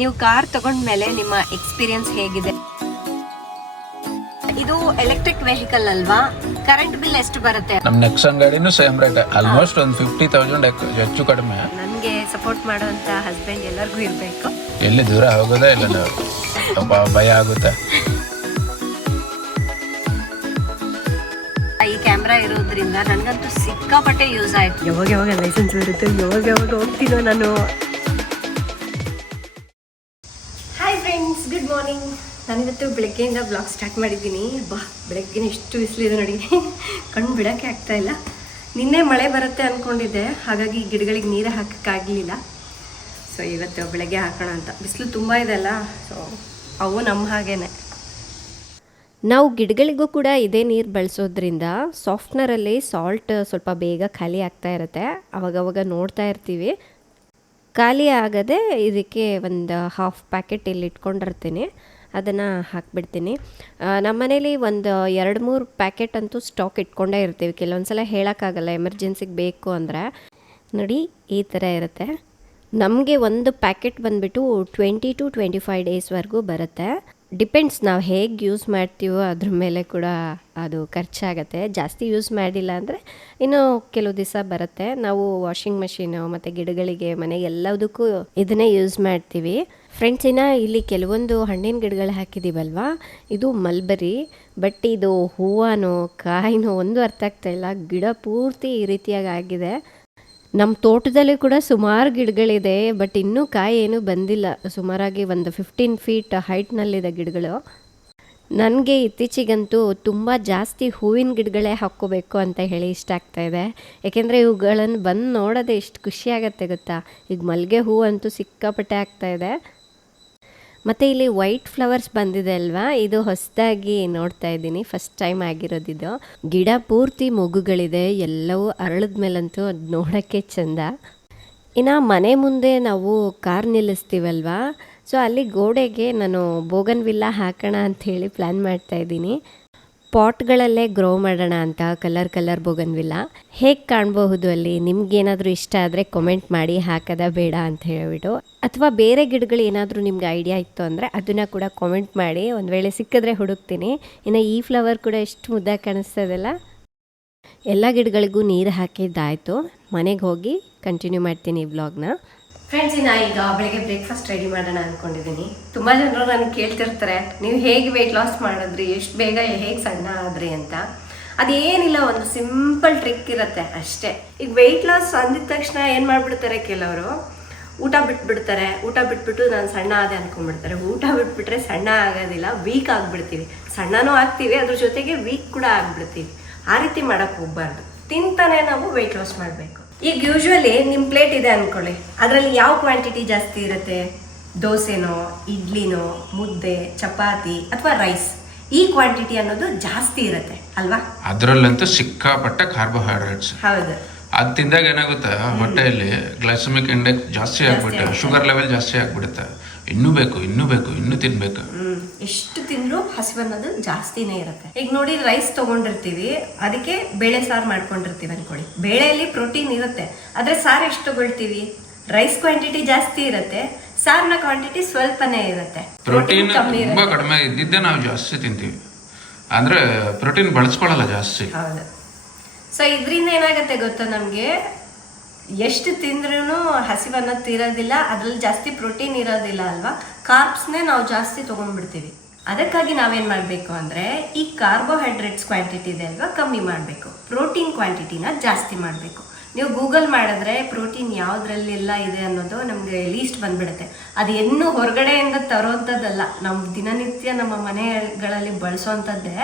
ನೀವು ಕಾರ್ ತಗೊಂಡ್ಮೇಲೆ ನಿಮ್ಮ ಎಕ್ಸ್ಪೀರಿಯನ್ಸ್ ಹೇಗಿದೆ? ಇದು ಎಲೆಕ್ಟ್ರಿಕ್ ವೆಹಿಕಲ್ ಅಲ್ವಾ? ಕರೆಂಟ್ ಬಿಲ್ ಎಷ್ಟು ಬರುತ್ತೆ? ನಮ್ಮ ನೆಕ್ಸನ್ ಗಾಡಿನೂ ಸೇಮ್ ರೇಟ್ ಆಲ್ಮೋಸ್ಟ್ ಒಂದು ಫಿಫ್ಟಿ ತೌಸಂಡ್ ಹೆಚ್ಚು ಕಡಿಮೆ. ನನಗೆ ಸಪೋರ್ಟ್ ಮಾಡುವಂತ ಹಸ್ಬೆಂಡ್ ಎಲ್ಲರಿಗೂ ಇರಬೇಕು. ಎಲ್ಲಿ ದೂರ ಹೋಗೋದೇ ಇಲ್ಲ ನಾವು. ತುಂಬಾ ಭಯ ಆಗುತ್ತೆ. ಈ ಕ್ಯಾಮ್ರಾ ಇರೋದ್ರಿಂದ ನನಗಂತೂ ಸಿಕ್ಕಾಪಟ್ಟೆ ಯೂಸ್ ಆಯ್ತು. ಯಾವಾಗ ಯಾವಾಗ ಲೈಸೆನ್ಸ್ ಇರುತ್ತೆ ಯಾವಾಗ ಯಾವಾಗ ಹೋಗ್ತೀನೋ ನಾನು. ನಾನಿವತ್ತು ಬೆಳಗ್ಗೆಯಿಂದ ಬ್ಲಾಗ್ ಸ್ಟಾರ್ಟ್ ಮಾಡಿದ್ದೀನಿ. ಬಾ, ಬೆಳಗ್ಗೆನೇ ಎಷ್ಟು ಬಿಸಿಲಿದೆ ನೋಡಿ. ಕಣ್ಣು ಬಿಡೋಕ್ಕೆ ಆಗ್ತಾಯಿಲ್ಲ ನಿನ್ನೆ ಮಳೆ ಬರುತ್ತೆ ಅಂದ್ಕೊಂಡಿದ್ದೆ ಹಾಗಾಗಿ ಗಿಡಗಳಿಗೆ ನೀರು ಹಾಕೋಕ್ಕಾಗಲಿಲ್ಲ ಸೊ ಇವತ್ತು ಬೆಳಗ್ಗೆ ಹಾಕೋಣ ಅಂತ. ಬಿಸಿಲು ತುಂಬ ಇದೆಲ್ಲ ಸೊ ಅವು ನಮ್ಮ ಹಾಗೇನೆ. ನಾವು ಗಿಡಗಳಿಗೂ ಕೂಡ ಇದೇ ನೀರು ಬಳಸೋದ್ರಿಂದ ಸಾಫ್ಟ್ನರಲ್ಲಿ ಸಾಲ್ಟ್ ಸ್ವಲ್ಪ ಬೇಗ ಖಾಲಿ ಆಗ್ತಾ ಇರುತ್ತೆ. ಅವಾಗವಾಗ ನೋಡ್ತಾ ಇರ್ತೀವಿ. ಖಾಲಿ ಆಗದೆ ಇದಕ್ಕೆ ಒಂದು ಹಾಫ್ ಪ್ಯಾಕೆಟ್ ಇಲ್ಲಿ ಇಟ್ಕೊಂಡಿರ್ತೀನಿ. ಅದನ್ನು ಹಾಕ್ಬಿಡ್ತೀನಿ. ನಮ್ಮ ಮನೇಲಿ ಒಂದು ಎರಡು ಮೂರು ಪ್ಯಾಕೆಟ್ ಅಂತೂ ಸ್ಟಾಕ್ ಇಟ್ಕೊಂಡೇ ಇರ್ತೀವಿ. ಕೆಲವೊಂದು ಸಲ ಹೇಳೋಕ್ಕಾಗಲ್ಲ ಎಮರ್ಜೆನ್ಸಿಗೆ ಬೇಕು ಅಂದರೆ. ನೋಡಿ, ಈ ಥರ ಇರುತ್ತೆ. ನಮಗೆ ಒಂದು ಪ್ಯಾಕೆಟ್ ಬಂದುಬಿಟ್ಟು ಟ್ವೆಂಟಿ ಟು ಟ್ವೆಂಟಿ ಫೈವ್ ಡೇಸ್ವರೆಗೂ ಬರುತ್ತೆ. ಡಿಪೆಂಡ್ಸ್ ನಾವು ಹೇಗೆ ಯೂಸ್ ಮಾಡ್ತೀವೋ ಅದ್ರ ಮೇಲೆ ಕೂಡ ಅದು ಖರ್ಚಾಗತ್ತೆ. ಜಾಸ್ತಿ ಯೂಸ್ ಮಾಡಿಲ್ಲ ಅಂದರೆ ಇನ್ನೂ ಕೆಲವು ದಿವಸ ಬರುತ್ತೆ. ನಾವು ವಾಷಿಂಗ್ ಮಷೀನು ಮತ್ತು ಗಿಡಗಳಿಗೆ ಮನೆಗೆ ಎಲ್ಲದಕ್ಕೂ ಇದನ್ನೇ ಯೂಸ್ ಮಾಡ್ತೀವಿ. ಫ್ರೆಂಡ್ಸ್ ಇನ್ನು ಇಲ್ಲಿ ಕೆಲವೊಂದು ಹಣ್ಣಿನ ಗಿಡಗಳು ಹಾಕಿದ್ದೀವಲ್ವಾ ಇದು ಮಲ್ಬರಿ ಬಟ್ ಇದು ಹೂವನೋ, ಕಾಯಿನೋ, ಒಂದು ಅರ್ಥ ಆಗ್ತಾ ಇಲ್ಲ. ಗಿಡ ಪೂರ್ತಿ ಈ ರೀತಿಯಾಗಿ ಆಗಿದೆ. ನಮ್ಮ ತೋಟದಲ್ಲಿ ಕೂಡ ಸುಮಾರು ಗಿಡಗಳಿದೆ, ಬಟ್ ಇನ್ನೂ ಕಾಯಿ ಏನೂ ಬಂದಿಲ್ಲ. ಸುಮಾರಾಗಿ ಒಂದು ಫಿಫ್ಟೀನ್ ಫೀಟ್ ಹೈಟ್ನಲ್ಲಿದೆ ಗಿಡಗಳು. ನನಗೆ ಇತ್ತೀಚೆಗಂತೂ ತುಂಬ ಜಾಸ್ತಿ ಹೂವಿನ ಗಿಡಗಳೇ ಹಾಕ್ಕೋಬೇಕು ಅಂತ ಹೇಳಿ ಇಷ್ಟ ಆಗ್ತಾ ಇದೆ. ಯಾಕೆಂದರೆ ಇವುಗಳನ್ನು ಬಂದು ನೋಡೋದೇ ಎಷ್ಟು ಖುಷಿ ಆಗುತ್ತೆ ಗೊತ್ತಾ? ಈಗ ಮಲ್ಲಿಗೆ ಹೂವು ಅಂತೂ ಸಿಕ್ಕಾಪಟ್ಟೆ ಆಗ್ತಾ ಇದೆ. ಮತ್ತು ಇಲ್ಲಿ ವೈಟ್ ಫ್ಲವರ್ಸ್ ಬಂದಿದೆ ಅಲ್ವಾ? ಇದು ಹೊಸದಾಗಿ ನೋಡ್ತಾ ಇದ್ದೀನಿ. ಫಸ್ಟ್ ಟೈಮ್ ಆಗಿರೋದಿದು ಗಿಡ ಪೂರ್ತಿ ಮೊಗ್ಗುಗಳಿದೆ ಎಲ್ಲವೂ ಅರಳದ ಮೇಲಂತೂ ಅದು ನೋಡೋಕ್ಕೆ ಚಂದ. ಇನ್ನು ಮನೆ ಮುಂದೆ ನಾವು ಕಾರ್ ನಿಲ್ಲಿಸ್ತೀವಲ್ವಾ? ಸೊ ಅಲ್ಲಿ ಗೋಡೆಗೆ ನಾನು ಬೋಗನ್ ವಿಲ್ಲ ಹಾಕೋಣ ಅಂತ ಹೇಳಿ ಪ್ಲ್ಯಾನ್ ಮಾಡ್ತಾ ಇದ್ದೀನಿ. ಪಾಟ್ಗಳಲ್ಲೇ ಗ್ರೋ ಮಾಡೋಣ ಅಂತ ಕಲರ್ ಕಲರ್ ಬೋಗನ್ವಿಲ್ಲ. ಹೇಗೆ ಕಾಣಬಹುದು ಅಲ್ಲಿ? ನಿಮ್ಗೇನಾದರೂ ಇಷ್ಟ ಆದರೆ ಕಮೆಂಟ್ ಮಾಡಿ, ಹಾಕದ ಬೇಡ ಅಂತ ಹೇಳಿಬಿಟ್ಟು. ಅಥವಾ ಬೇರೆ ಗಿಡಗಳು ಏನಾದರೂ ನಿಮ್ಗೆ ಐಡಿಯಾ ಇತ್ತು ಅಂದರೆ ಅದನ್ನು ಕೂಡ ಕಾಮೆಂಟ್ ಮಾಡಿ. ಒಂದು ವೇಳೆ ಸಿಕ್ಕಿದ್ರೆ ಹುಡುಕ್ತೀನಿ. ಇನ್ನು ಈ ಫ್ಲವರ್ ಕೂಡ ಎಷ್ಟು ಮುದ್ದಾಗಿ ಕಾಣಿಸ್ತದಲ್ಲ? ಎಲ್ಲ ಗಿಡಗಳಿಗೂ ನೀರು ಹಾಕಿದ್ದಾಯಿತು. ಮನೆಗೆ ಹೋಗಿ ಕಂಟಿನ್ಯೂ ಮಾಡ್ತೀನಿ ಈ ವ್ಲಾಗ್ನ ಫ್ರೆಂಡ್ಸ್ ಇನ್ನು ಈಗ ಬೆಳಿಗ್ಗೆ ಬ್ರೇಕ್ಫಾಸ್ಟ್ ರೆಡಿ ಮಾಡೋಣ ಅಂದ್ಕೊಂಡಿದ್ದೀನಿ ತುಂಬ ಜನರು ನನಗೆ ಕೇಳ್ತಿರ್ತಾರೆ, ನೀವು ಹೇಗೆ ವೆಯ್ಟ್ ಲಾಸ್ ಮಾಡಿದ್ರಿ? ಎಷ್ಟು ಬೇಗ ಹೇಗೆ ಸಣ್ಣ ಆದ್ರಿ ಅಂತ? ಅದೇನಿಲ್ಲ, ಒಂದು ಸಿಂಪಲ್ ಟ್ರಿಕ್ ಇರುತ್ತೆ ಅಷ್ಟೇ. ಈಗ ವೆಯ್ಟ್ ಲಾಸ್ ಅಂದಿದ ತಕ್ಷಣ ಏನು ಮಾಡ್ಬಿಡ್ತಾರೆ ಕೆಲವರು? ಊಟ ಬಿಟ್ಬಿಡ್ತಾರೆ. ಊಟ ಬಿಟ್ಬಿಟ್ಟು ನಾನು ಸಣ್ಣ ಆದೆ ಅನ್ಕೊಂಡ್ಬಿಡ್ತಾರೆ. ಊಟ ಬಿಟ್ಬಿಟ್ರೆ ಸಣ್ಣ ಆಗೋದಿಲ್ಲ ವೀಕ್ ಆಗಿಬಿಡ್ತೀವಿ. ಸಣ್ಣನೂ ಆಗ್ತೀವಿ, ಅದ್ರ ಜೊತೆಗೆ ವೀಕ್ ಕೂಡ ಆಗಿಬಿಡ್ತೀವಿ. ಆ ರೀತಿ ಮಾಡೋಕ್ಕೆ ಹೋಗ್ಬಾರ್ದು. ತಿಂತಾನೆ ನಾವು ವೆಯ್ಟ್ ಲಾಸ್ ಮಾಡಬೇಕು. ಈಗ ಯೂಶ್ವಲಿ ನಿಮ್ಮ ಪ್ಲೇಟ್ ಇದೆ ಅನ್ಕೊಳ್ಳಿ. ಅದರಲ್ಲಿ ಯಾವ ಕ್ವಾಂಟಿಟಿ ಜಾಸ್ತಿ ಇರುತ್ತೆ? ದೋಸೆನೋ ಇಡ್ಲಿನೋ ಮುದ್ದೆ ಚಪಾತಿ ಅಥವಾ ರೈಸ್ ಈ ಕ್ವಾಂಟಿಟಿ ಅನ್ನೋದು ಜಾಸ್ತಿ ಇರುತ್ತೆ ಅಲ್ವಾ? ಅದರಲ್ಲಂತೂ ಸಿಕ್ಕಾಪಟ್ಟೆ ಕಾರ್ಬೋಹೈಡ್ರೇಟ್ಸ್ ಹೌದು. ಅದು ತಿಂದಾಗ ಏನಾಗುತ್ತೆ? ಹೊಟ್ಟೆಯಲ್ಲಿ ಗ್ಲೈಸಮಿಕ್ ಇಂಡೆಕ್ಸ್ ಜಾಸ್ತಿ ಆಗ್ಬಿಟ್ಟು ಶುಗರ್ ಲೆವೆಲ್ ಜಾಸ್ತಿ ಆಗ್ಬಿಡುತ್ತೆ. ಇನ್ನೂ ಬೇಕು ಇನ್ನೂ ಬೇಕು ಇನ್ನೂ ತಿನ್ಬೇಕು. ಹ್ಮ್ ಎಷ್ಟು ತಿಂದ್ರು ಹಸಿವು ಅನ್ನೋದು ಜಾಸ್ತಿನೇ ಇರುತ್ತೆ. ಈಗ ನೋಡಿ ರೈಸ್ ತಗೊಂಡಿರ್ತೀವಿ ಅದಕ್ಕೆ ಬೇಳೆ ಸಾರು ಮಾಡ್ಕೊಂಡಿರ್ತೀವಿ ಅನ್ಕೊಳ್ಳಿ. ಬೇಳೆಯಲ್ಲಿ ಪ್ರೋಟೀನ್ ಇರುತ್ತೆ ಆದ್ರೆ ಸಾರು ಎಷ್ಟು ತಗೊಳ್ತೀವಿ? ರೈಸ್ ಕ್ವಾಂಟಿಟಿ ಜಾಸ್ತಿ ಇರುತ್ತೆ ಸಾರ್ನ ಕ್ವಾಂಟಿಟಿ ಸ್ವಲ್ಪನೇ ಇರುತ್ತೆ. ಪ್ರೋಟೀನ್ ಕಮ್ಮಿ ತುಂಬಾ ಕಡಿಮೆ ಇದ್ದಿದ್ದೆ ನಾವು ಜಾಸ್ತಿ ತಿಂತೀವಿ. ಅಂದ್ರೆ ಪ್ರೋಟೀನ್ ಬಳಸ್ಕೊಳ್ಳಲ್ಲ ಜಾಸ್ತಿ. ಹೌದು. ಸೊ ಇದರಿಂದ ಏನಾಗುತ್ತೆ ಗೊತ್ತಾ ನಮಗೆ? ಎಷ್ಟು ತಿಂದ್ರೂ ಹಸಿವು ಅನ್ನೋದು ತೀರೋದಿಲ್ಲ ಅದ್ರಲ್ಲಿ ಜಾಸ್ತಿ ಪ್ರೋಟೀನ್ ಇರೋದಿಲ್ಲ ಅಲ್ವಾ? ಕಾರ್ಬ್ಸ್ನೇ ನಾವು ಜಾಸ್ತಿ ತೊಗೊಂಡ್ಬಿಡ್ತೀವಿ. ಅದಕ್ಕಾಗಿ ನಾವೇನು ಮಾಡಬೇಕು ಅಂದರೆ ಈ ಕಾರ್ಬೋಹೈಡ್ರೇಟ್ಸ್ ಕ್ವಾಂಟಿಟಿ ಇದೆ ಅಲ್ವಾ, ಕಮ್ಮಿ ಮಾಡಬೇಕು. ಪ್ರೋಟೀನ್ ಕ್ವಾಂಟಿಟಿನ ಜಾಸ್ತಿ ಮಾಡಬೇಕು. ನೀವು ಗೂಗಲ್ ಮಾಡಿದ್ರೆ ಪ್ರೋಟೀನ್ ಯಾವುದ್ರಲ್ಲೆಲ್ಲ ಇದೆ ಅನ್ನೋದು ನಮಗೆ ಲೀಸ್ಟ್ ಬಂದ್ಬಿಡುತ್ತೆ. ಅದು ಇನ್ನೂ ಹೊರಗಡೆಯಿಂದ ತರೋಂಥದ್ದಲ್ಲ. ನಮ್ಮ ದಿನನಿತ್ಯ ನಮ್ಮ ಮನೆಗಳಲ್ಲಿ ಬಳಸೋವಂಥದ್ದೇ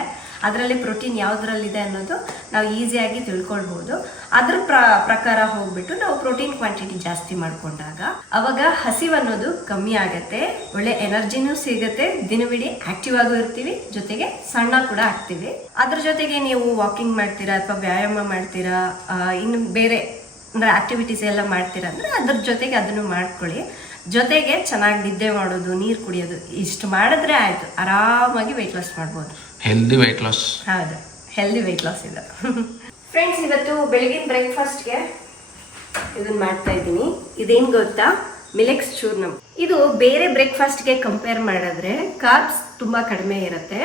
ಅದರಲ್ಲಿ ಪ್ರೋಟೀನ್ ಯಾವುದ್ರಲ್ಲಿದೆ ಅನ್ನೋದು ನಾವು ಈಸಿಯಾಗಿ ತಿಳ್ಕೊಳ್ಬೋದು. ಅದ್ರ ಪ್ರ, ಪ್ರಕಾರ ಹೋಗ್ಬಿಟ್ಟು ನಾವು ಪ್ರೋಟೀನ್ ಕ್ವಾಂಟಿಟಿ ಜಾಸ್ತಿ ಮಾಡ್ಕೊಂಡಾಗ ಅವಾಗ ಹಸಿವು ಅನ್ನೋದು ಕಮ್ಮಿ ಆಗತ್ತೆ, ಒಳ್ಳೆ ಎನರ್ಜಿನೂ ಸಿಗುತ್ತೆ, ದಿನವಿಡೀ ಆಕ್ಟಿವ್ ಆಗು ಇರ್ತೀವಿ, ಜೊತೆಗೆ ಸಣ್ಣ ಕೂಡ ಆಗ್ತೀವಿ. ಅದ್ರ ಜೊತೆಗೆ ನೀವು ವಾಕಿಂಗ್ ಮಾಡ್ತೀರಾ ಅಥವಾ ವ್ಯಾಯಾಮ ಮಾಡ್ತೀರಾ ಇನ್ನು ಬೇರೆ ಅಂದ್ರೆ ಆಕ್ಟಿವಿಟೀಸ್ ಎಲ್ಲ ಮಾಡ್ತೀರಾ ಅಂದ್ರೆ ಅದ್ರ ಜೊತೆಗೆ ಅದನ್ನು ಮಾಡ್ಕೊಳ್ಳಿ. ಜೊತೆಗೆ ಚೆನ್ನಾಗಿ ನಿದ್ದೆ ಮಾಡೋದು, ನೀರು ಕುಡಿಯೋದು, ಇಷ್ಟು ಮಾಡಿದ್ರೆ ಆಯ್ತು, ಆರಾಮಾಗಿ ವೆಯ್ಟ್ ಲಾಸ್ ಮಾಡ್ಬೋದು. ಹೆಲ್ದಿ ವೆಯ್ಟ್ ಲಾಸ್ ಹೌದು. ಹೆಲ್ದಿ ವೆಯ್ಟ್ ಲಾಸ್ ಇದೆ. ಫ್ರೆಂಡ್ಸ್ ಇವತ್ತು ಬೆಳಗಿನ ಬ್ರೇಕ್ಫಾಸ್ಟ್ಗೆ ಇದನ್ನ ಮಾಡ್ತಾ ಇದ್ದೀನಿ. ಇದೇನು ಗೊತ್ತಾ? ಮಿಲೆಕ್ಸ್ ಚೂರ್ನಮ್ ಇದು ಬೇರೆ ಬ್ರೇಕ್ಫಾಸ್ಟ್ಗೆ ಕಂಪೇರ್ ಮಾಡಿದ್ರೆ ಕಾರ್ಬ್ಸ್ ತುಂಬಾ ಕಡಿಮೆ ಇರುತ್ತೆ.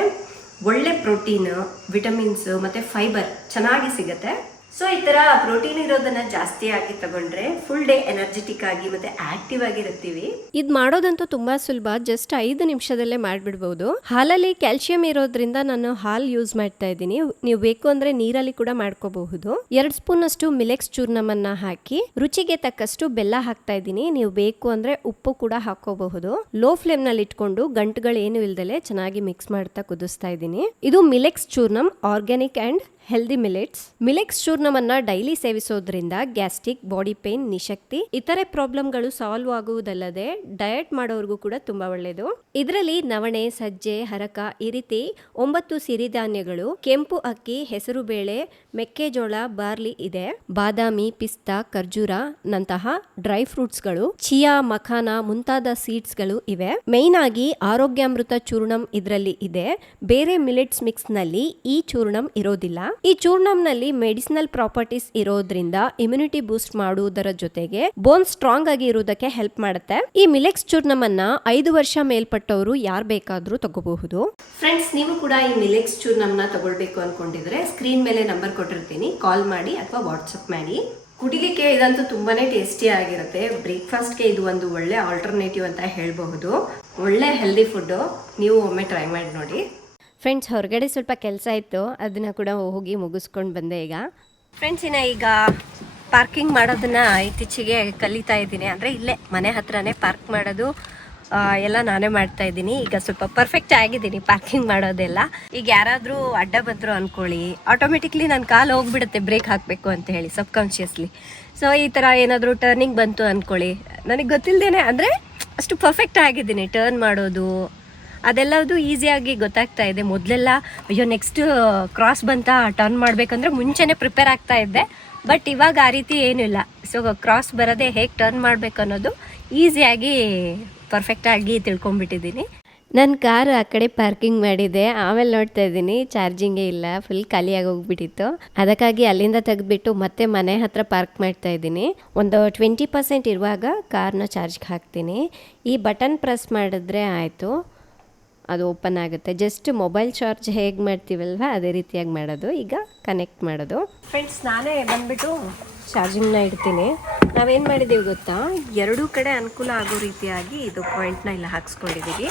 ಒಳ್ಳೆ ಪ್ರೋಟೀನ್ ವಿಟಮಿನ್ಸ್ ಮತ್ತೆ ಫೈಬರ್ ಚೆನ್ನಾಗಿ ಸಿಗುತ್ತೆ. ಸೊ ಈ ತರ ಪ್ರೋಟೀನ್ ಇರೋದನ್ನ ಜಾಸ್ತಿ ಆಗಿ ತಗೊಂಡ್ರೆ ಫುಲ್ ಡೇ ಎನರ್ಜೆಟಿಕ್ ಆಗಿ ಮತ್ತೆ ಆಕ್ಟಿವ್ ಆಗಿರುತ್ತೀವಿ ಇದು ಮಾಡೋದಂತೂ ತುಂಬಾ ಸುಲಭ. ಜಸ್ಟ್ ಐದು ನಿಮಿಷದಲ್ಲೇ ಮಾಡಿಬಿಡ್ಬೋದು. ಹಾಲಲ್ಲಿ ಕ್ಯಾಲ್ಸಿಯಂ ಇರೋದ್ರಿಂದ ನಾನು ಹಾಲು ಯೂಸ್ ಮಾಡ್ತಾ ಇದ್ದೀನಿ. ನೀವು ಬೇಕು ಅಂದ್ರೆ ನೀರಲ್ಲಿ ಕೂಡ ಮಾಡ್ಕೋಬಹುದು. ಎರಡ್ ಸ್ಪೂನ್ ಅಷ್ಟು ಮಿಲೆಕ್ಸ್ ಚೂರ್ಣಮನ್ನ ಹಾಕಿ, ರುಚಿಗೆ ತಕ್ಕಷ್ಟು ಬೆಲ್ಲ ಹಾಕ್ತಾ ಇದ್ದೀನಿ. ನೀವು ಬೇಕು ಅಂದ್ರೆ ಉಪ್ಪು ಕೂಡ ಹಾಕೋಬಹುದು. ಲೋ ಫ್ಲೇಮ್ನಲ್ಲಿ ಇಟ್ಕೊಂಡು ಗಂಟುಗಳು ಏನು ಇಲ್ದಲೆ ಚೆನ್ನಾಗಿ ಮಿಕ್ಸ್ ಮಾಡ್ತಾ ಕುದಿಸ್ತಾ ಇದ್ದೀನಿ. ಇದು Milex ಚೂರ್ಣಂ organic and healthy millets Milex ಚೂರ್ಣವನ್ನ daily ಸೇವಿಸೋದ್ರಿಂದ ಗ್ಯಾಸ್ಟ್ರಿಕ್ ಬಾಡಿ ಪೇನ್ ನಿಶಕ್ತಿ, ಇತರೆ ಪ್ರಾಬ್ಲಮ್ಗಳು ಸಾಲ್ವ್ ಆಗುವುದಲ್ಲದೆ ಡಯಟ್ ಮಾಡೋರ್ಗೂ ಕೂಡ ತುಂಬಾ ಒಳ್ಳೆಯದು ಇದರಲ್ಲಿ ನವಣೆ, ಸಜ್ಜೆ, ಹರಕ ಈ ರೀತಿ ಒಂಬತ್ತು ಸಿರಿಧಾನ್ಯಗಳು, ಕೆಂಪು ಅಕ್ಕಿ, ಹೆಸರು ಬೇಳೆ, ಮೆಕ್ಕೆಜೋಳ, ಬಾರ್ಲಿ ಇದೆ. ಬಾದಾಮಿ, ಪಿಸ್ತಾ, ಖರ್ಜೂರ ನಂತಹ ಡ್ರೈ ಫ್ರೂಟ್ಸ್ಗಳು ಚಿಯಾ, ಮಖಾನ ಮುಂತಾದ ಸೀಡ್ಸ್ಗಳು ಇವೆ. ಮೇನ್ ಆಗಿ ಆರೋಗ್ಯಾಮೃತ ಚೂರ್ಣಂ ಇದರಲ್ಲಿ ಇದೆ. ಬೇರೆ ಮಿಲೆಟ್ಸ್ ಮಿಕ್ಸ್ನಲ್ಲಿ ಈ ಚೂರ್ಣಂ ಇರೋದಿಲ್ಲ. ಈ ಚೂರ್ಣಂನಲ್ಲಿ ಮೆಡಿಸಿನಲ್ ಪ್ರಾಪರ್ಟೀಸ್ ಇರೋದ್ರಿಂದ ಇಮ್ಯುನಿಟಿ ಬೂಸ್ಟ್ ಮಾಡುವುದರ ಜೊತೆಗೆ ಬೋನ್ ಸ್ಟ್ರಾಂಗ್ ಆಗಿ ಇರುವುದಕ್ಕೆ ಹೆಲ್ಪ್ ಮಾಡುತ್ತೆ. ಈ ಮಿಲೆಕ್ಸ್ ಚೂರ್ಣಮನ್ನ ಐದು ವರ್ಷ ಮೇಲ್ಪಟ್ಟವರು ಯಾರು ಬೇಕಾದ್ರೂ ತಗೋಬಹುದು. ಫ್ರೆಂಡ್ಸ್ ನೀವು ಕೂಡ ಈ ಮಿಲೆಕ್ಸ್ ಚೂರ್ಣಮ್ನ ತಗೊಳ್ಬೇಕು ಅನ್ಕೊಂಡಿದ್ರೆ ಸ್ಕ್ರೀನ್ ಮೇಲೆ ನಂಬರ್ ಕೊಟ್ಟಿರ್ತೀನಿ. ಕಾಲ್ ಮಾಡಿ ಅಥವಾ ವಾಟ್ಸಪ್ ಮಾಡಿ. ಕುಡಿಲಿಕ್ಕೆ ಇದಂತೂ ತುಂಬಾನೇ ಟೇಸ್ಟಿ ಆಗಿರುತ್ತೆ. ಬ್ರೇಕ್ಫಾಸ್ಟ್ಗೆ ಇದು ಒಂದು ಒಳ್ಳೆ ಆಲ್ಟರ್ನೇಟಿವ್ ಅಂತ ಹೇಳಬಹುದು. ಒಳ್ಳೆ ಹೆಲ್ದಿ ಫುಡ್ ನೀವು ಒಮ್ಮೆ ಟ್ರೈ ಮಾಡಿ ನೋಡಿ. ಫ್ರೆಂಡ್ಸ್ ಹೊರಗಡೆ ಸ್ವಲ್ಪ ಕೆಲಸ ಇತ್ತು. ಅದನ್ನ ಕೂಡ ಹೋಗಿ ಮುಗಿಸ್ಕೊಂಡು ಬಂದೆ ಈಗ. ಫ್ರೆಂಡ್ಸ್ ಇನ್ನ ಈಗ ಪಾರ್ಕಿಂಗ್ ಮಾಡೋದನ್ನ ಇತ್ತೀಚೆಗೆ ಕಲಿತಾ ಇದ್ದೀನಿ. ಅಂದರೆ ಇಲ್ಲೇ ಮನೆ ಹತ್ರನೇ ಪಾರ್ಕ್ ಮಾಡೋದು ಎಲ್ಲ ನಾನೇ ಮಾಡ್ತಾ ಇದ್ದೀನಿ. ಈಗ ಸ್ವಲ್ಪ ಪರ್ಫೆಕ್ಟ್ ಆಗಿದ್ದೀನಿ ಪಾರ್ಕಿಂಗ್ ಮಾಡೋದೆಲ್ಲ. ಈಗ ಯಾರಾದರೂ ಅಡ್ಡ ಬಂದರು ಅಂದ್ಕೊಳ್ಳಿ ಆಟೋಮೆಟಿಕ್ಲಿ ನನ್ನ ಕಾಲು ಹೋಗ್ಬಿಡುತ್ತೆ ಬ್ರೇಕ್ ಹಾಕಬೇಕು ಅಂತ ಹೇಳಿ ಸಬ್ ಕಾನ್ಷಿಯಸ್ಲಿ ಸೊ ಈ ಥರ ಏನಾದರೂ ಟರ್ನಿಂಗ್ ಬಂತು ಅಂದ್ಕೊಳ್ಳಿ ನನಗೆ ಗೊತ್ತಿಲ್ಲದೇನೆ ಅಂದರೆ ಅಷ್ಟು ಪರ್ಫೆಕ್ಟ್ ಆಗಿದ್ದೀನಿ. ಟರ್ನ್ ಮಾಡೋದು ಅದೆಲ್ಲದು ಈಸಿಯಾಗಿ ಗೊತ್ತಾಗ್ತಾ ಇದೆ. ಮೊದಲೆಲ್ಲ, ಅಯ್ಯೋ ನೆಕ್ಸ್ಟ್ ಕ್ರಾಸ್ ಬಂತ ಟರ್ನ್ ಮಾಡ್ಬೇಕಂದ್ರೆ ಮುಂಚೆನೆ ಪ್ರಿಪೇರ್ ಆಗ್ತಾ ಇದ್ದೆ. ಬಟ್ ಇವಾಗ ಆ ರೀತಿ ಏನಿಲ್ಲ ಸೊ ಕ್ರಾಸ್ ಬರೋದೇ ಹೇಗೆ ಟರ್ನ್ ಮಾಡ್ಬೇಕು ಅನ್ನೋದು ಈಸಿಯಾಗಿ ಪರ್ಫೆಕ್ಟಾಗಿ ತಿಳ್ಕೊಂಡ್ಬಿಟ್ಟಿದ್ದೀನಿ. ನನ್ನ ಕಾರ್ ಆ ಕಡೆ ಪಾರ್ಕಿಂಗ್ ಮಾಡಿದೆ. ಆಮೇಲೆ ನೋಡ್ತಾ ಇದ್ದೀನಿ. ಚಾರ್ಜಿಂಗೇ ಇಲ್ಲ. ಫುಲ್ ಖಾಲಿಯಾಗಿ ಹೋಗ್ಬಿಟ್ಟಿತ್ತು. ಅದಕ್ಕಾಗಿ ಅಲ್ಲಿಂದ ತೆಗೆದ್ಬಿಟ್ಟು ಮತ್ತೆ ಮನೆ ಹತ್ರ ಪಾರ್ಕ್ ಮಾಡ್ತಾ ಇದ್ದೀನಿ. ಒಂದು ಟ್ವೆಂಟಿ ಪರ್ಸೆಂಟ್ ಇರುವಾಗ ಕಾರ್ನ ಚಾರ್ಜ್ಗೆ ಹಾಕ್ತೀನಿ. ಈ ಬಟನ್ ಪ್ರೆಸ್ ಮಾಡಿದ್ರೆ ಆಯಿತು. ಅದು ಓಪನ್ ಆಗುತ್ತೆ. ಜಸ್ಟ್ ಮೊಬೈಲ್ ಚಾರ್ಜ್ ಹೇಗೆ ಮಾಡ್ತೀವಲ್ವ, ಅದೇ ರೀತಿಯಾಗಿ ಮಾಡೋದು. ಈಗ ಕನೆಕ್ಟ್ ಮಾಡೋದು. ಫ್ರೆಂಡ್ಸ್ ನಾನೇ ಬಂದ್ಬಿಟ್ಟು ಚಾರ್ಜಿಂಗ್ನ ಇಡ್ತೀನಿ. ನಾವೇನು ಮಾಡಿದ್ದೀವಿ ಗೊತ್ತಾ? ಎರಡೂ ಕಡೆ ಅನುಕೂಲ ಆಗೋ ರೀತಿಯಾಗಿ ಇದು ಪಾಯಿಂಟ್ನ ಇಲ್ಲ ಹಾಕ್ಸ್ಕೊಂಡಿದ್ದೀವಿ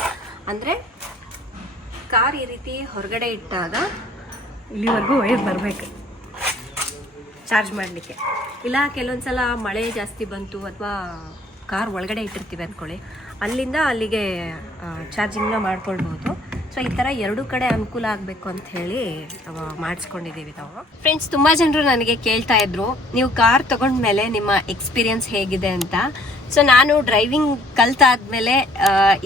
ಅಂದರೆ ಕಾರ್ ಈ ರೀತಿ ಹೊರಗಡೆ ಇಟ್ಟಾಗ ಇಲ್ಲಿವರೆಗೂ ವೈರ್ ಬರಬೇಕು. ಚಾರ್ಜ್ ಮಾಡಲಿಕ್ಕೆ. ಇಲ್ಲ ಕೆಲವೊಂದು ಸಲ ಮಳೆ ಜಾಸ್ತಿ ಬಂತು ಅಥವಾ ಕಾರ್ ಒಳಗಡೆ ಇಟ್ಟಿರ್ತೀವಿ ಅಂದ್ಕೊಳ್ಳಿ ಅಲ್ಲಿಂದ ಅಲ್ಲಿಗೆ ಚಾರ್ಜಿಂಗ್ನ ಮಾಡ್ಕೊಳ್ಬೋದು. ಸೊ ಈ ಥರ ಎರಡು ಕಡೆ ಅನುಕೂಲ ಆಗಬೇಕು ಅಂತ ಹೇಳಿ ಮಾಡಿಸ್ಕೊಂಡಿದ್ದೀವಿ ನಾವು. ಫ್ರೆಂಡ್ಸ್ ತುಂಬ ಜನರು ನನಗೆ ಕೇಳ್ತಾ ಇದ್ರು, ನೀವು ಕಾರ್ ತಗೊಂಡ್ಮೇಲೆ ನಿಮ್ಮ ಎಕ್ಸ್ಪೀರಿಯನ್ಸ್ ಹೇಗಿದೆ ಅಂತ. ಸೊ ನಾನು ಡ್ರೈವಿಂಗ್ ಕಲ್ತಾದ್ಮೇಲೆ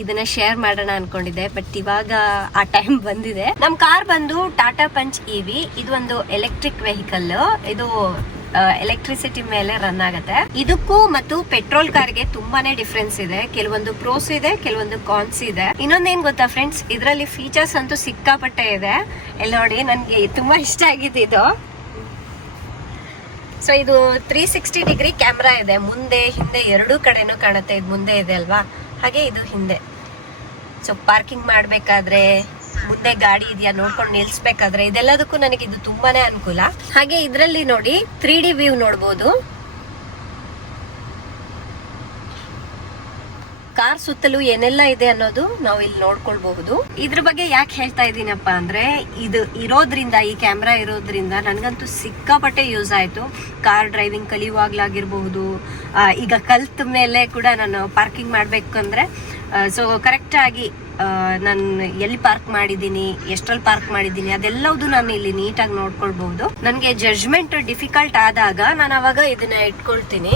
ಇದನ್ನು ಶೇರ್ ಮಾಡೋಣ ಅನ್ಕೊಂಡಿದ್ದೆ. ಬಟ್ ಇವಾಗ ಆ ಟೈಮ್ ಬಂದಿದೆ. ನಮ್ಮ ಕಾರ್ ಬಂದು ಟಾಟಾ ಪಂಚ್ ಇವಿ ಇದು ಒಂದು ಎಲೆಕ್ಟ್ರಿಕ್ ವೆಹಿಕಲ್ ಇದು ಎಲೆಕ್ಟ್ರಿಸಿಟಿ ಮೇಲೆ ರನ್ ಆಗುತ್ತೆ. ಇದಕ್ಕೂ ಮತ್ತು ಪೆಟ್ರೋಲ್ ಕಾರ್ಗೆ ತುಂಬಾನೇ ಡಿಫ್ರೆನ್ಸ್ ಇದೆ. ಕೆಲವೊಂದು ಪ್ರೋಸ್ ಇದೆ, ಕೆಲವೊಂದು ಕಾನ್ಸ್ ಇದೆ. ಇನ್ನೊಂದೇನ್ ಗೊತ್ತಾ ಫ್ರೆಂಡ್ಸ್ ಇದರಲ್ಲಿ ಫೀಚರ್ಸ್ ಅಂತೂ ಸಿಕ್ಕಾಪಟ್ಟೆ ಇದೆ. ಎಲ್ಲ ನೋಡಿ, ನನಗೆ ತುಂಬಾ ಇಷ್ಟ ಆಗಿದೆ ಇದು. ಸೊ ಇದು ತ್ರೀ ಸಿಕ್ಸ್ಟಿ ಡಿಗ್ರಿ ಕ್ಯಾಮ್ರಾ ಇದೆ. ಮುಂದೆ, ಹಿಂದೆ ಎರಡೂ ಕಡೆನೂ ಕಾಣುತ್ತೆ. ಇದು ಮುಂದೆ ಇದೆ ಅಲ್ವಾ? ಹಾಗೆ ಇದು ಹಿಂದೆ. ಸೊ ಪಾರ್ಕಿಂಗ್ ಮಾಡಬೇಕಾದ್ರೆ ಮುಂದೆ ಗಾಡಿ ಇದೆಯಾ ನೋಡ್ಕೊಂಡು ನಿಲ್ಸ್ಬೇಕಾದ್ರೆ ಇದೆಲ್ಲದಕ್ಕೂ ನನಗೆ ಇದು ತುಂಬಾನೇ ಅನುಕೂಲ. ಹಾಗೆ ಇದರಲ್ಲಿ ನೋಡಿ ತ್ರೀ ಡಿ ವ್ಯೂ ನೋಡ್ಬೋದು. ಕಾರ್ ಸುತ್ತಲೂ ಏನೆಲ್ಲ ಇದೆ ಅನ್ನೋದು ನಾವು ಇಲ್ಲಿ ನೋಡ್ಕೊಳ್ಬಹುದು. ಇದ್ರ ಬಗ್ಗೆ ಯಾಕೆ ಹೇಳ್ತಾ ಇದ್ದೀನಪ್ಪ ಅಂದ್ರೆ ಇದು ಇರೋದ್ರಿಂದ, ಈ ಕ್ಯಾಮ್ರಾ ಇರೋದ್ರಿಂದ ನನಗಂತೂ ಸಿಕ್ಕಾಪಟ್ಟೆ ಯೂಸ್ ಆಯ್ತು. ಕಾರ್ ಡ್ರೈವಿಂಗ್ ಕಲಿಯುವಾಗ್ಲಾಗಿರ್ಬಹುದು. ಈಗ ಕಲ್ತ ಮೇಲೆ ಕೂಡ ನಾನು ಪಾರ್ಕಿಂಗ್ ಮಾಡ್ಬೇಕಂದ್ರೆ ಸೊ ಕರೆಕ್ಟ್ ಆಗಿ ನಾನು ಎಲ್ಲಿ ಪಾರ್ಕ್ ಮಾಡಿದ್ದೀನಿ ಎಷ್ಟರಲ್ಲಿ ಪಾರ್ಕ್ ಮಾಡಿದ್ದೀನಿ ಅದೆಲ್ಲವೂ ನಾನು ಇಲ್ಲಿ ನೀಟಾಗಿ ನೋಡ್ಕೊಳ್ಬಹುದು. ನನಗೆ ಜಡ್ಜ್ಮೆಂಟ್ ಡಿಫಿಕಲ್ಟ್ ಆದಾಗ ನಾನು ಅವಾಗ ಇದನ್ನ ಇಟ್ಕೊಳ್ತೀನಿ.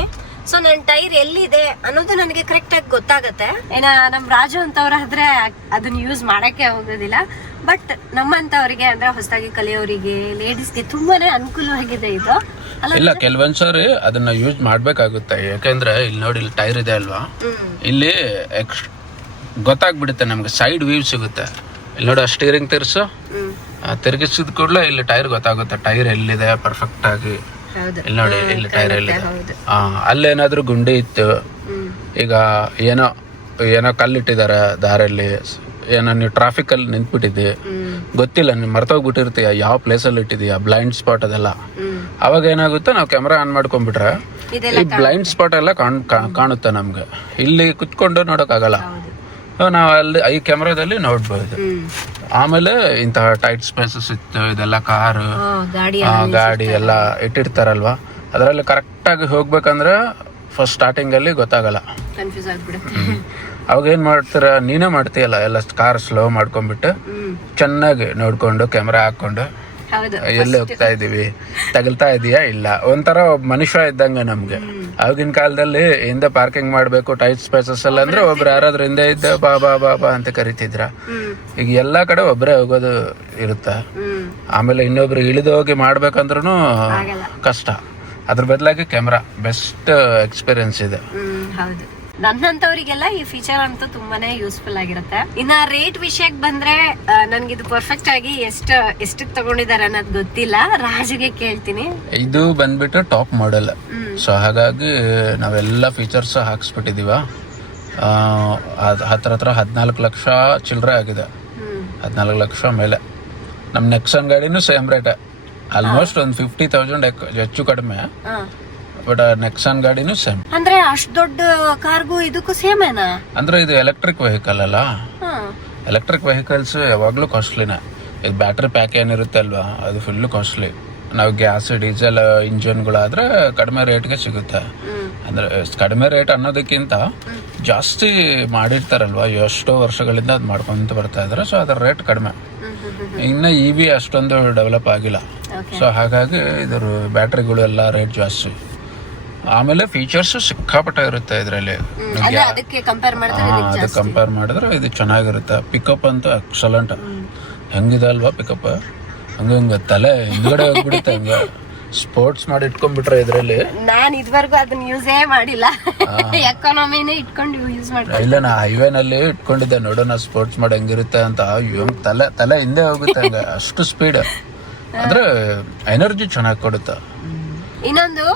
ಸೊ ನನ್ನ ಟೈರ್ ಎಲ್ಲಿದೆ ಅನ್ನೋದು ನನಗೆ ಕರೆಕ್ಟ್ ಆಗಿ ಗೊತ್ತಾಗತ್ತೆ. ಏನ ನಮ್ ರಾಜು ಅಂತವ್ರಾದ್ರೆ ಅದನ್ನ ಯೂಸ್ ಮಾಡಕ್ಕೆ ಹೋಗೋದಿಲ್ಲ. ಬಟ್ ನಮ್ಮಂತವ್ರಿಗೆ ಅಂದ್ರೆ ಹೊಸದಾಗಿ ಕಲಿಯೋರಿಗೆ ಲೇಡೀಸ್ಗೆ ತುಂಬಾನೇ ಅನುಕೂಲವಾಗಿದೆ ಇದು. ಇಲ್ಲ ಕೆಲವೊಂದ್ಸರಿ ಅದನ್ನ ಯೂಸ್ ಮಾಡ್ಬೇಕಾಗುತ್ತೆ. ಯಾಕೆಂದ್ರೆ ಇಲ್ಲಿ ನೋಡಿ ಇಲ್ಲಿ ಟೈರ್ ಇದೆ ಅಲ್ವಾ? ಇಲ್ಲಿ ಎಕ್ಸ್ ಗೊತ್ತಾಗ್ಬಿಡುತ್ತೆ ನಮ್ಗೆ ಸೈಡ್ ವ್ಯೂ ಸಿಗುತ್ತೆ. ಇಲ್ಲಿ ನೋಡಿ ಸ್ಟೀರಿಂಗ್ ತಿರ್ಸು. ತಿರ್ಗಿಸಿದ ಕೂಡಲೇ ಇಲ್ಲಿ ಟೈರ್ ಗೊತ್ತಾಗುತ್ತೆ. ಟೈರ್ ಎಲ್ಲಿದೆ ಪರ್ಫೆಕ್ಟ್ ಆಗಿ. ಇಲ್ಲಿ ನೋಡಿ ಇಲ್ಲಿ ಟೈರ್ ಎಲ್ಲಿದೆ. ಅಲ್ಲೇನಾದ್ರೂ ಗುಂಡಿ ಇತ್ತು. ಈಗ ಏನೋ ಏನೋ ಕಲ್ಲಿಟ್ಟಿದ್ದಾರೆ ದಾರಲ್ಲಿ ಏನೋ ನೀವು ಟ್ರಾಫಿಕಲ್ಲಿ ನಿಂತ್ಬಿಟ್ಟಿದ್ದಿ. ಗೊತ್ತಿಲ್ಲ ನೀವು ಮರ್ತೋಗ್ಬಿಟ್ಟಿರ್ತೀಯ ಯಾವ ಪ್ಲೇಸಲ್ಲಿ ಇಟ್ಟಿದೀಯ ಬ್ಲೈಂಡ್ ಸ್ಪಾಟ್ ಅದೆಲ್ಲ. ಅವಾಗ ಏನಾಗುತ್ತೆ ನಾವು ಕ್ಯಾಮ್ರಾ ಆನ್ ಮಾಡ್ಕೊಂಡ್ಬಿಟ್ರೆ ಈ ಬ್ಲೈಂಡ್ ಸ್ಪಾಟ್ ಎಲ್ಲ ಕಾಣ್ ಕಾಣುತ್ತೆ ನಮ್ಗೆ. ಇಲ್ಲಿ ಕುತ್ಕೊಂಡು ನೋಡೋಕ್ಕಾಗಲ್ಲ. ನಾವು ಅಲ್ಲಿ ಈ ಕ್ಯಾಮ್ರಾದಲ್ಲಿ ನೋಡ್ಬೋದು. ಆಮೇಲೆ ಇಂತಹ ಟೈಟ್ ಸ್ಪೇಸಸ್ ಇತ್ತು ಇದೆಲ್ಲ ಕಾರು ಗಾಡಿ ಎಲ್ಲ ಇಟ್ಟಿರ್ತಾರಲ್ವಾ? ಅದರಲ್ಲಿ ಕರೆಕ್ಟಾಗಿ ಹೋಗ್ಬೇಕಂದ್ರೆ ಫಸ್ಟ್ ಸ್ಟಾರ್ಟಿಂಗಲ್ಲಿ ಗೊತ್ತಾಗಲ್ಲ. ಕನ್ಫ್ಯೂಸ್ ಆಗ್ಬಿಡುತ್ತೆ. ಅವಾಗ ಏನು ಮಾಡ್ತೀರ ನೀನೇ ಮಾಡ್ತೀಯಲ್ಲ ಎಲ್ಲ ಕಾರ್ ಸ್ಲೋ ಮಾಡ್ಕೊಂಡ್ಬಿಟ್ಟು ಚೆನ್ನಾಗಿ ನೋಡ್ಕೊಂಡು ಕ್ಯಾಮ್ರಾ ಹಾಕ್ಕೊಂಡು ಎಲ್ಲಿ ಹೋಗ್ತಾ ಇದೀವಿ ತಗಲ್ತಾ ಇದೀಯಾ ಇಲ್ಲ? ಒಂಥರ ಮನುಷ್ಯ ಇದ್ದಂಗೆ ನಮ್ಗೆ. ಆಗಿನ ಕಾಲದಲ್ಲಿ ಹಿಂದೆ ಪಾರ್ಕಿಂಗ್ ಮಾಡಬೇಕು ಟೈಟ್ ಸ್ಪೇಸಸ್ ಎಲ್ಲ ಅಂದ್ರೆ ಒಬ್ರು ಯಾರಾದ್ರೂ ಹಿಂದೆ ಇದ್ದ ಬಾ ಬಾ ಬಾ ಬಾ ಅಂತ ಕರಿತಿದ್ರ. ಈಗ ಎಲ್ಲಾ ಕಡೆ ಒಬ್ಬರೇ ಹೋಗೋದು ಇರುತ್ತ? ಆಮೇಲೆ ಇನ್ನೊಬ್ರು ಇಳಿದು ಹೋಗಿ ಮಾಡ್ಬೇಕಂದ್ರೂ ಕಷ್ಟ. ಅದ್ರ ಬದಲಾಗಿ ಕ್ಯಾಮ್ರಾ ಬೆಸ್ಟ್ ಎಕ್ಸ್ಪೀರಿಯನ್ಸ್ ಇದೆ. ನನ್ನಂತವರಿಗೆಲ್ಲ ಈ ಫೀಚರ್ ಅಂತೂ ತುಂಬಾನೇ ಯೂಸ್ಫುಲ್ ಆಗಿರುತ್ತೆ. ಇನ್ನ ರೇಟ್ ವಿಷಯಕ್ಕೆ ಬಂದ್ರೆ ನನ್ಗೆ ಇದು ಪರ್ಫೆಕ್ಟ್ ಆಗಿ ಎಷ್ಟ ಎಷ್ಟಕ್ ತಗೊಂಡಿದ್ದಾರೆ ಅನ್ನೋದು ಗೊತ್ತಿಲ್ಲ. ರಾಜುಗೆ ಕೇಳ್ತೀನಿ. ಇದು ಬಂದ್ಬಿಟ್ಟು ಟಾಪ್ ಮಾಡೆಲ್ ಸೊ ಹಾಗಾಗಿ ನಾವೆಲ್ಲ ಫೀಚರ್ಸ್ ಅದ್ ಹತ್ರ ಹತ್ರ ಹದಿನಾಲ್ಕು ಲಕ್ಷ ಚಿಲ್ಲರೆ ಆಗಿದೆ. ಹದಿನಾಲ್ಕು ಲಕ್ಷ ಮೇಲೆ. ನಮ್ಮ ನೆಕ್ಸನ್ ಗಾಡಿನೂ ಸೇಮ್ ರೇಟ್ ಆಲ್ಮೋಸ್ಟ್ ಒಂದು ಫಿಫ್ಟಿ ತೌಸಂಡ್ ಹೆಚ್ಚು ಕಡಿಮೆ. ಬಟ್ ನೆಕ್ಸನ್ ಗಾಡಿನೂ ಸೇಮ್ ಅಂದ್ರೆ ಅಷ್ಟು ದೊಡ್ಡ ಕಾರ್ಗೂ ಇದಕ್ಕೂ ಸೇಮ್ ಏನಾ? ಅಂದ್ರೆ ಇದು ಎಲೆಕ್ಟ್ರಿಕ್ ವೆಹಿಕಲ್ ಅಲ್ಲ. ಎಲೆಕ್ಟ್ರಿಕ್ ವೆಹಿಕಲ್ಸ್ ಯಾವಾಗಲೂ ಕಾಸ್ಟ್ಲಿನೇ ಇದು ಬ್ಯಾಟ್ರಿ ಪ್ಯಾಕ್ ಏನಿರುತ್ತೆ ಅಲ್ವಾ ಅದು ಫುಲ್ಲು ಕಾಸ್ಟ್ಲಿ ನಾವು ಗ್ಯಾಸ್ ಡೀಸೆಲ್ ಇಂಜಿನ್ಗಳಾದ್ರೆ ಕಡಿಮೆ ರೇಟ್ಗೆ ಸಿಗುತ್ತೆ. ಅಂದ್ರೆ ಕಡಿಮೆ ರೇಟ್ ಅನ್ನೋದಕ್ಕಿಂತ ಜಾಸ್ತಿ ಮಾಡಿರ್ತಾರಲ್ವಾ? ಎಷ್ಟೋ ವರ್ಷಗಳಿಂದ ಅದು ಮಾಡ್ಕೊಂತ ಬರ್ತಾ ಇದ್ದಾರೆ ಸೊ ಅದರ ರೇಟ್ ಕಡಿಮೆ. ಇನ್ನು ಇ ವಿ ಅಷ್ಟೊಂದು ಡೆವಲಪ್ ಆಗಿಲ್ಲ. ಸೊ ಹಾಗಾಗಿ ಇದ್ರ ಬ್ಯಾಟ್ರಿಗಳು ಎಲ್ಲ ರೇಟ್ ಜಾಸ್ತಿ. ಆಮೇಲೆ ಫೀಚರ್ಸ್ ಸಿಕ್ಕಾಪಟ್ಟೆ ಇರುತ್ತೆ ಇದರಲ್ಲಿ. ಅದಕ್ಕೆ ಕಂಪೇರ್ ಮಾಡಿದ್ರೆ ಇದು ಚೆನ್ನಾಗಿರುತ್ತೆ. ಪಿಕಪ್ ಅಂತೂ ಎಕ್ಸಲೆಂಟ್ ಹೆಂಗಿದೆ ಅಲ್ವಾ ಪಿಕಪ್ ಹಂಗ ತಲೆ ಹಿಂದ್ಗಡೆ ಹೋಗ್ಬಿಡುತ್ತೆ ಹಂಗ. ಸ್ಪೋರ್ಟ್ಸ್ ಮಾಡಿ ಇಟ್ಕೊಂಡ್ಬಿಟ್ರೆ ಇದರಲ್ಲಿ. ನಾನ್ ಇದುವರೆಗೂ ಅದನ್ನ ಯೂಸೇ ಮಾಡಿಲ್ಲ. ಎಕಾನಮಿನೇ ಇಟ್ಕೊಂಡು ಯೂಸ್ ಮಾಡ್ತೀನಿ. ಇಲ್ಲ ನಾ ಹೈವೇನಲ್ಲಿ ಇಟ್ಕೊಂಡಿದ್ದೆ. ನೋಡೋಣ ಸ್ಪೋರ್ಟ್ಸ್ ಮಾಡಿ ಹೆಂಗಿರುತ್ತೆ ಅಂತ. ಅಯ್ಯೋ ತಲೆ ತಲೆ ಹಿಂದೆ ಹೋಗುತ್ತೆ ಹಂಗ. ಅಷ್ಟು ಸ್ಪೀಡ್ ಅಂದ್ರೆ ಎನರ್ಜಿ ಚೆನ್ನಾಗಿ ಕೊಡುತ್ತೆ. ಇನ್ನೊಂದು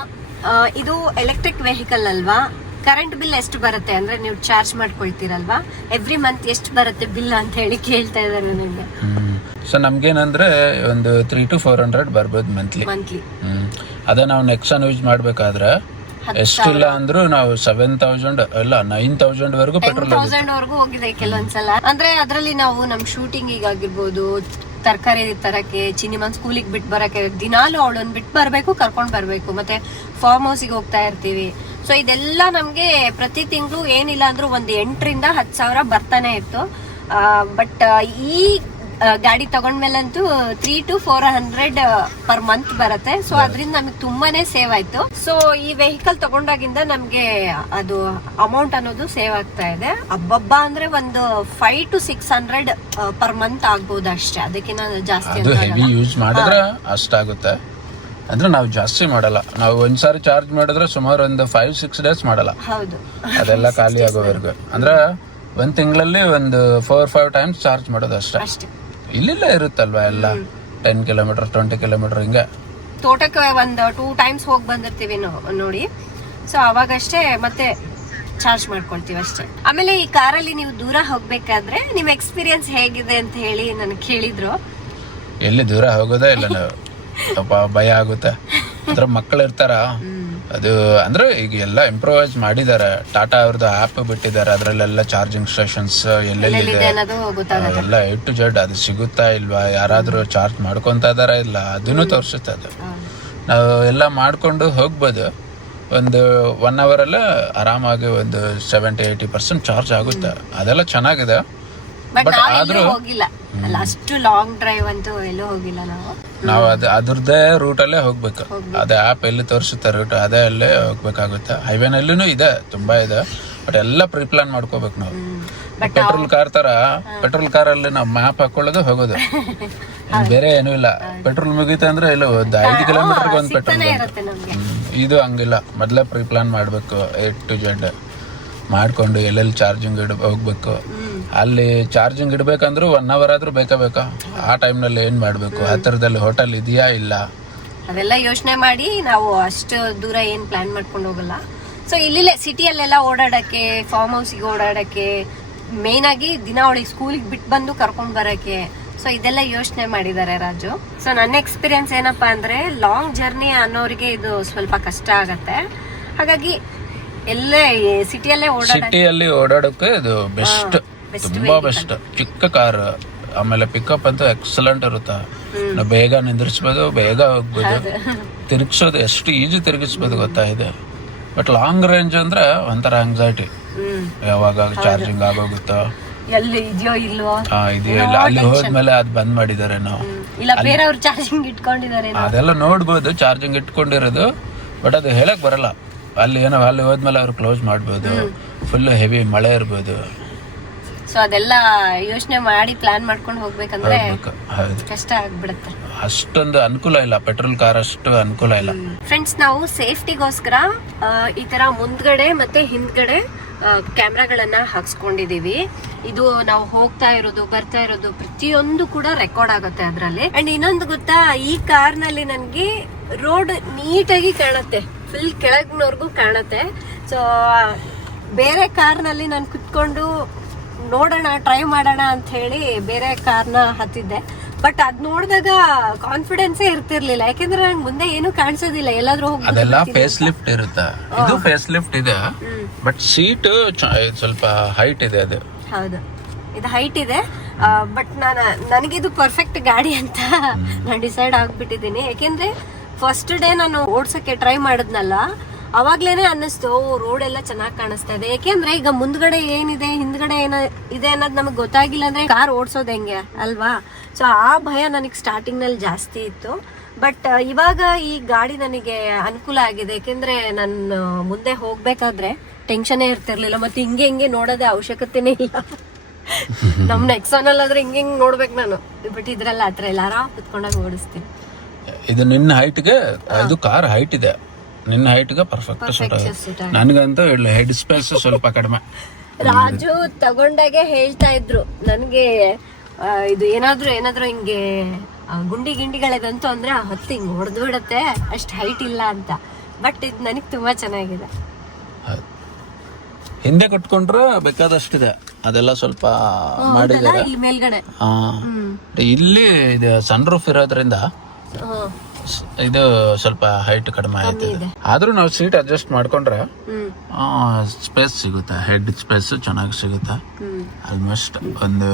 ಇದು ಎಲೆಕ್ಟ್ರಿಕ್ ವೆಹಿಕಲ್ ಅಲ್ವಾ? ಕರೆಂಟ್ ಬಿಲ್ ಎಷ್ಟು ಬರುತ್ತೆ ಅಂದ್ರೆ ನೀವು ಚಾರ್ಜ್ ಮಾಡ್ಕೊಳ್ತೀರಲ್ವಾ? ಎವ್ರಿ ಮಂತ್ ಎಷ್ಟು ಬರುತ್ತೆ ಬಿಲ್ ಅಂತ ಹೇಳಿ ಕೇಳ್ತಾ ಇದ್ದಾರೆ ನಿಮಗೆ. ಸೊ ನಮ್ಗೇನಂದ್ರೆ ಒಂದು ತ್ರೀ ಟು ಫೋರ್ ಹಂಡ್ರೆಡ್ ಬರ್ಬೋದು ಮಂತ್ಲಿ ಮಂತ್ಲಿ ಅದೇ ನಾವು ನೆಕ್ಸನ್ ಯೂಸ್ ಮಾಡ್ಬೇಕಾದ್ರೆ ಎಷ್ಟಿಲ್ಲ ಅಂದ್ರೂ ನಾವು ಸೆವೆನ್ ತೌಸಂಡ್ ಇಲ್ಲ ನೈನ್ ತೌಸಂಡ್ ವರೆಗೂ ಪೆಟ್ರೋಲ್ ತೌಸಂಡ್ ವರ್ಗೂ ಹೋಗಿದೆ ಕೆಲವೊಂದ್ಸಲ. ಅಂದ್ರೆ ಅದರಲ್ಲಿ ನಾವು ನಮ್ ಶೂಟಿಂಗ್ ಆಗಿರ್ಬೋದು ತರಕಾರಿ ತರಕ್ಕೆ ಚಿನ್ನಿಮನ್ ಸ್ಕೂಲಿಗೆ ಬಿಟ್ಟು ಬರಕ್ಕೆ ದಿನಾಲು ಅವಳನ್ನ ಬಿಟ್ಟು ಬರ್ಬೇಕು ಕರ್ಕೊಂಡು ಬರಬೇಕು. ಮತ್ತೆ ಫಾರ್ಮ್ ಹೌಸಿಗೆ ಹೋಗ್ತಾ ಇರ್ತೀವಿ. ಸೊ ಇದೆಲ್ಲ ನಮ್ಗೆ ಪ್ರತಿ ತಿಂಗಳು ಏನಿಲ್ಲ ಅಂದ್ರೂ ಒಂದ್ ಎಂಟರಿಂದ ಹತ್ತು ಸಾವಿರ ಬರ್ತಾನೆ ಇತ್ತು. ಬಟ್ ಈ ಗಾಡಿ ತಗೊಂಡ್ಮೇಲಂತೂ three to four hundred per month ಬರುತ್ತೆ. ಸೊ ಅದರಿಂದ ನಮಗೆ ತುಂಬಾನೇ ಸೇವ್ ಆಯ್ತು. ಸೊ ಈ ವೆಹಿಕಲ್ ತಗೊಂಡಾಗಿಂದ ನಮ್ಗೆ ಅದು ಅಮೌಂಟ್ ಅನ್ನೋದು ಸೇವ್ ಆಗ್ತಾ ಇದೆ. ಹಬ್ಬಬ್ಬ ಅಂದ್ರೆ ಒಂದು five to six hundred per month ಆಗ್ಬಹುದು ಅಷ್ಟೇ. ಅದಕ್ಕಿಂತ ಜಾಸ್ತಿ ಅಷ್ಟಾಗುತ್ತೆ. ಅಂದ್ರೆ ನಾವು ಜಾಸ್ತಿ ಮಾಡಲ್ಲ. ನಾವು ಒಂದ್ಸಾರಿ ಚಾರ್ಜ್ ಮಾಡಿದ್ರೆ ಸುಮಾರು ಒಂದು ಫೈವ್ ಸಿಕ್ಸ್ ಡೇಸ್ ಮಾಡಲ್ಲ. ಹೌದು. ಅದೆಲ್ಲ ಖಾಲಿ ಆಗೋವರೆಗೂ ಅಂದ್ರೆ ಒಂದ್ ತಿಂಗಳಲ್ಲಿ ಒಂದು ಫೋರ್ ಫೈವ್ ಟೈಮ್ಸ್ ಚಾರ್ಜ್ ಮಾಡೋದು ಅಷ್ಟೇ. ಅಷ್ಟೇ. ಇಲ್ಲಿಲ್ಲ ಇರುತ್ತಲ್ವಾ ಎಲ್ಲ? ಟೆನ್ ಕಿಲೋಮೀಟರ್ ಟ್ವೆಂಟಿ ಕಿಲೋಮೀಟರ್ ಹಿಂಗೆ. ತೋಟಕ್ಕೆ ಒಂದು ಟೂ ಟೈಮ್ಸ್ ಹೋಗಿ ಬಂದಿರ್ತೀವಿ ನೋಡಿ. ಸೊ ಅವಾಗಷ್ಟೇ ಮತ್ತೆ ಚಾರ್ಜ್ ಮಾಡ್ಕೊಳ್ತೀವಿ ಅಷ್ಟೇ. ಆಮೇಲೆ ಈ ಕಾರಲ್ಲಿ ನೀವು ದೂರ ಹೋಗ್ಬೇಕಾದ್ರೆ ನಿಮ್ಮ ಎಕ್ಸ್ಪೀರಿಯನ್ಸ್ ಹೇಗಿದೆ ಅಂತ ಹೇಳಿ ನನಗೆ ಕೇಳಿದ್ರು. ಎಲ್ಲಿ ದೂರ ಹೋಗೋದೇ ಇಲ್ಲ ನಾವು. ಸ್ವಲ್ಪ ಭಯ ಆಗುತ್ತೆ. ಅಂದ್ರೆ ಮಕ್ಕಳು ಇರ್ತಾರ. ಅದು ಅಂದ್ರೆ ಈಗ ಎಲ್ಲ ಇಂಪ್ರೂವೈಸ್ ಮಾಡಿದ್ದಾರೆ ಟಾಟಾ ಅವ್ರದ್ದು ಆ್ಯಪ್ ಬಿಟ್ಟಿದ್ದಾರೆ ಅದರಲ್ಲೆಲ್ಲ ಚಾರ್ಜಿಂಗ್ ಸ್ಟೇಷನ್ಸ್ ಎಲ್ಲೆಲ್ಲಿದೆ? ಎಲ್ಲ ಎ ಟು ಜಡ್ ಅದು ಸಿಗುತ್ತಾ ಇಲ್ವಾ? ಯಾರಾದರೂ ಚಾರ್ಜ್ ಮಾಡ್ಕೊಂತ ಇದಾರ ಇಲ್ಲ? ಅದನ್ನು ತೋರಿಸುತ್ತೆ ಅದು. ನಾವು ಎಲ್ಲ ಮಾಡ್ಕೊಂಡು ಹೋಗ್ಬೋದು. ಒಂದು ಒನ್ ಅವರಲ್ಲ ಆರಾಮಾಗಿ ಒಂದು ಸೆವೆಂಟಿ ಏಯ್ಟಿ ಪರ್ಸೆಂಟ್ ಚಾರ್ಜ್ ಆಗುತ್ತೆ. ಅದೆಲ್ಲ ಚೆನ್ನಾಗಿದೆ. ಬಟ್ ಆದರೂ ಆದ್ರೂ- ಹೋಗಿಲ್ಲ. ಅಷ್ಟು ಲಾಂಗ್ ಡ್ರೈವ್ ಅಂತೂ ಎಲ್ಲೂ ಹೋಗಿಲ್ಲ ನಾವು. ನಾವು ಅದು ಅದ್ರದ್ದೇ ರೂಟಲ್ಲೇ ಹೋಗ್ಬೇಕು. ಅದೇ ಆ್ಯಪ್ ಎಲ್ಲಿ ತೋರಿಸುತ್ತೆ ರೂಟ್ ಅದೇ ಅಲ್ಲೇ ಹೋಗ್ಬೇಕಾಗುತ್ತೆ. ಹೈವೇನಲ್ಲೂ ಇದೆ ತುಂಬಾ ಇದೆ ಬಟ್ ಎಲ್ಲ ಪ್ರೀ ಪ್ಲಾನ್ ಮಾಡ್ಕೋಬೇಕು ನಾವು. ಪೆಟ್ರೋಲ್ ಕಾರ್ ತರ ಪೆಟ್ರೋಲ್ ಕಾರಲ್ಲಿ ನಾವು ಮ್ಯಾಪ್ ಹಾಕೊಳ್ಳೋದು ಹೋಗೋದು. ಬೇರೆ ಏನೂ ಇಲ್ಲ. ಪೆಟ್ರೋಲ್ ಮುಗೀತು ಅಂದ್ರೆ ಇಲ್ಲ ಒಂದು ಐದು ಕಿಲೋಮೀಟರ್ ಒಂದು ಪೆಟ್ರೋಲ್ ಇದು ಹಂಗಿಲ್ಲ. ಮೊದಲೇ ಪ್ರೀ ಪ್ಲಾನ್ ಮಾಡಬೇಕು ಎ ಟು ಜೆಡ್ ಮಾಡಿಕೊಂಡು ಎಲ್ಲೆಲ್ಲಿ ಚಾರ್ಜಿಂಗ್ ಇಡ ಹೋಗ್ಬೇಕು. ಅಲ್ಲಿ ಚಾರ್ಜಿಂಗ್ ಇಡ್ಬೇಕಂದ್ರೂ ಒನ್ ಅವರ್ ಆದ್ರೂ ಬೇಕಾ ಬೇಕಾ? ಆ ಟೈಮ್ನಲ್ಲಿ ಏನ್ ಮಾಡ್ಬೇಕು? ಹತ್ತಿರದಲ್ಲಿ ಹೋಟೆಲ್ ಇದೆಯಾ ಇಲ್ಲ? ಅದೆಲ್ಲ ಯೋಚನೆ ಮಾಡಿ ನಾವು ಅಷ್ಟು ದೂರ ಏನು ಪ್ಲಾನ್ ಮಾಡ್ಕೊಂಡು ಹೋಗಲ್ಲ. ಸೊ ಇಲ್ಲಿಲ್ಲೇ ಸಿಟಿಯಲ್ಲೆಲ್ಲ ಓಡಾಡಕ್ಕೆ ಫಾರ್ಮ್ ಹೌಸಿಗೆ ಓಡಾಡಕ್ಕೆ ಮೇನ್ ಆಗಿ ದಿನ ಅವಳಿಗೆ ಸ್ಕೂಲಿಗೆ ಬಿಟ್ಟು ಬಂದು ಕರ್ಕೊಂಡು ಬರಕ್ಕೆ. ಸೊ ಇದೆಲ್ಲ ಯೋಚನೆ ಮಾಡಿದ್ದಾರೆ ರಾಜು. ಸೊ ನನ್ನ ಎಕ್ಸ್ಪೀರಿಯನ್ಸ್ ಏನಪ್ಪಾ ಅಂದ್ರೆ ಲಾಂಗ್ ಜರ್ನಿ ಅನ್ನೋರಿಗೆ ಇದು ಸ್ವಲ್ಪ ಕಷ್ಟ ಆಗತ್ತೆ. ಹಾಗಾಗಿ ಎಲ್ಲೇ ಸಿಟಿಯಲ್ಲೇ ಓಡಾಡ ಸಿಟಿಯಲ್ಲಿ ಓಡಾಡೋಕೆ ಇದು ಬೆಸ್ಟ್ ತುಂಬಾ ಬೆಸ್ಟ್ ಚಿಕ್ಕ ಕಾರ್ ಆಮೇಲೆ ಪಿಕಪ್ ಅಂತೂ ಎಕ್ಸಲೆಂಟ್ ಇರುತ್ತೆ. ನಾವು ಬೇಗ ನಿಂದ್ರಿಸ್ಬೋದು ಬೇಗ ಹೋಗ್ಬೋದು. ತಿರುಗಿಸೋದು ಎಷ್ಟು ಈಜಿ ತಿರುಗಿಸ್ಬೋದು ಗೊತ್ತಾ ಇದೆ? ಬಟ್ ಲಾಂಗ್ ರೇಂಜ್ ಅಂದ್ರೆ ಒಂಥರ ಆಂಗ್ಸೈಟಿ ಯಾವಾಗ ಚಾರ್ಜಿಂಗ್ ಆಗೋಗುತ್ತೋ. ಎಲ್ಲಿ ಇದೆಯೋ ಇಲ್ವೋ. ಇದೆಯಲ್ಲ ಅಲ್ಲಿ ಹೋದ್ಮೇಲೆ ಅದ್ ಬಂದ್ ಮಾಡಿದ್ದಾರೆ ನಾವು. ಇಲ್ಲ ಬೇರೆಯವ್ರು ಚಾರ್ಜಿಂಗ್ ಇಟ್ಕೊಂಡಿದ್ದಾರೆ ಅದೆಲ್ಲ ನೋಡ್ಬೋದು ಚಾರ್ಜಿಂಗ್ ಇಟ್ಕೊಂಡಿರೋದು. ಬಟ್ ಅದು ಹೇಳಕ್ ಬರಲ್ಲ. ಅಲ್ಲಿ ಏನೋ ಅಲ್ಲಿ ಹೋದ್ಮೇಲೆ ಅವ್ರು ಕ್ಲೋಸ್ ಮಾಡ್ಬೋದು. ಫುಲ್ ಹೆವಿ ಮಳೆ ಇರ್ಬೋದು. ಸೊ ಅದೆಲ್ಲ ಯೋಚನೆ ಮಾಡಿ ಪ್ಲಾನ್ ಮಾಡ್ಕೊಂಡು ಹೋಗ್ಬೇಕಂದ್ರೆ ಹೋಗ್ಬೇಕು. ಕಷ್ಟ ಆಗ್ಬಿಡುತ್ತೆ. ಅಷ್ಟೊಂದು ಅನುಕೂಲ ಇಲ್ಲ. ಪೆಟ್ರೋಲ್ ಕಾರ್ ಅಷ್ಟು ಅನುಕೂಲ ಇಲ್ಲ. ಫ್ರೆಂಡ್ಸ್ ನಾವು ಸೇಫ್ಟಿಗೋಸ್ಕರ ಈ ತರ ಮುಂದ್ಗಡೆ ಮತ್ತೆ ಹಿಂದ್ಗಡೆ ಕ್ಯಾಮ್ರಾಗಳನ್ನ ಹಾಕ್ಸ್ಕೊಂಡಿದೀವಿ. ಇದು ನಾವು ಹೋಗ್ತಾ ಇರೋದು ಬರ್ತಾ ಇರೋದು ಪ್ರತಿಯೊಂದು ಕೂಡ ರೆಕಾರ್ಡ್ ಆಗುತ್ತೆ ಅದರಲ್ಲಿ. ಅಂಡ್ ಇನ್ನೊಂದು ಗೊತ್ತಾ ಈ ಕಾರ್ನಲ್ಲಿ ನನ್ಗೆ ರೋಡ್ ನೀಟಾಗಿ ಕಾಣುತ್ತೆ. ಫುಲ್ ಕೆಳಗ್ನವರೆಗೂ ಕಾಣುತ್ತೆ. ಸೊ ಬೇರೆ ಕಾರ್ನಲ್ಲಿ ನಾನು ಕುತ್ಕೊಂಡು ನೋಡೋಣ ಟ್ರೈ ಮಾಡೋಣ ಅಂತ ಹೇಳಿ ಬೇರೆ ಕಾರ್ನ ಹತ್ತಿದ್ದೆ. ಬಟ್ ಅದ್ ನೋಡಿದಾಗ ಕಾನ್ಫಿಡೆನ್ಸೇ ಇರ್ತಿರ್ಲಿಲ್ಲ. ಯಾಕೆಂದ್ರೆ ನಂಗೆ ಮುಂದೆ ಏನು ಕಾಣಿಸೋದಿಲ್ಲ. ಎಲ್ಲಾದ್ರೂ ಅದೆಲ್ಲ ಫೇಸ್ ಲಿಫ್ಟ್ ಇರುತ್ತೆ. ಇದು ಫೇಸ್ ಲಿಫ್ಟ್ ಇದೆ ಬಟ್ ಸೀಟ್ ಸ್ವಲ್ಪ ಹೈಟ್ ಇದೆ ಅದು. ಹೌದು. ಇದು ಹೈಟ್ ಇದೆ. ಬಟ್ ನಾನು ನನಗಿದು ಪರ್ಫೆಕ್ಟ್ ಗಾಡಿ ಅಂತ ನಾನು ಡಿಸೈಡ್ ಆಗಿಬಿಟ್ಟಿದ್ದೀನಿ. ಯಾಕೆಂದ್ರೆ ಫಸ್ಟ್ ಡೇ ನಾನು ಓಡ್ಸಕ್ಕೆ ಟ್ರೈ ಮಾಡಿದ್ನಲ್ಲ ಅವಾಗ್ಲೇನೆ ಅನ್ನಿಸ್ತು ರೋಡ್ ಎಲ್ಲ ಚೆನ್ನಾಗಿ ಕಾಣಿಸ್ತಾ ಇದೆ. ಯಾಕೆಂದ್ರೆ ಈಗ ಮುಂದ್ಗಡೆ ಏನಿದೆ, ಹಿಂದ್ಗಡೆ ಏನ ಇದೆ ಅನ್ನೋದು ನಮಗೆ ಗೊತ್ತಾಗಿಲ್ಲ ಅಂದ್ರೆ ಕಾರ್ ಓಡಿಸೋದು ಹೆಂಗೆ ಅಲ್ವಾ? ಸೊ ಆ ಭಯ ನನಗೆ ಸ್ಟಾರ್ಟಿಂಗ್ನಲ್ಲಿ ಜಾಸ್ತಿ ಇತ್ತು. ಬಟ್ ಇವಾಗ ಈ ಗಾಡಿ ನನಗೆ ಅನುಕೂಲ ಆಗಿದೆ. ಯಾಕೆಂದ್ರೆ ನಾನು ಮುಂದೆ ಹೋಗ್ಬೇಕಾದ್ರೆ ಟೆನ್ಷನೇ ಇರ್ತಿರ್ಲಿಲ್ಲ. ಮತ್ತೆ ಹಿಂಗೆ ಹಿಂಗೆ ನೋಡೋದೇ ಅವಶ್ಯಕತೆನೇ ಇಲ್ಲ. ನಮ್ ನೆಕ್ಸಾನ್ ಆದ್ರೆ ಹಿಂಗೆ ಹಿಂಗೆ ನೋಡ್ಬೇಕು ನಾನು. ಬಟ್ ಇದ್ರಲ್ಲ ಆತರ ಎಲ್ಲ ಆರಾಮ್ ಕುತ್ಕೊಂಡಾಗ ಓಡಿಸ್ತೀನಿ. ಇದು ನಿನ್ನ ಹೈಟ್ಗೆ ಇದು ಕಾರ್ ಹೈಟ್ ಇದೆ. ನಿನ್ನ ಹೈಟ್ಗೆ ಪರ್ಫೆಕ್ಟ್ ಸೂಟ್ ಆಗುತ್ತೆ ನನಗಂತೂ ಹೆಡ್ ಸ್ಪೇಸ್ ಸ್ವಲ್ಪ ಕಡಿಮೆ. ರಾಜು ತಗೊಂಡಾಗೆ ಹೇಳ್ತಾ ಇದ್ರು. ನನಗೆ ಇದು ಏನಾದ್ರೂ ಏನಾದ್ರೂ ಹಿಂಗೆ ಗುಂಡಿ ಗಿಂಡಿಗಳಿದಂತು ಅಂದ್ರೆ ಹೊತ್ತು ಹಿಂಗ್ ಹೊಡೆದು ಬಿಡತ್ತೆ ಅಷ್ಟು ಹೈಟ್ ಇಲ್ಲ ಅಂತ. ಬಟ್ ಇದು ನನಗೆ ತುಂಬಾ ಚೆನ್ನಾಗಿದೆ. ಹಿಂದೆ. ಬೇಕಾದಷ್ಟು ಬೇಕಾದಷ್ಟಿದೆ. ಅದೆಲ್ಲ ಸ್ವಲ್ಪ ಮಾಡಿದ್ದಾರೆ. ಇಲ್ಲಿ ಇಲ್ಲಿ ಇದು ಸನ್ ರೂಫ್ ಇರೋದ್ರಿಂದ ಇದು ಸ್ವಲ್ಪ ಹೈಟ್ ಕಡಿಮೆ ಆಯ್ತು ಆದ್ರೂ ನಾವು ಸೀಟ್ ಅಡ್ಜಸ್ಟ್ ಮಾಡ್ಕೊಂಡ್ರೆ ಸ್ಪೇಸ್ ಸಿಗುತ್ತೆ. ಹೆಡ್ ಸ್ಪೇಸ್ ಚೆನ್ನಾಗಿ ಸಿಗುತ್ತೆ. ಆಲ್ಮೋಸ್ಟ್ ಒಂದು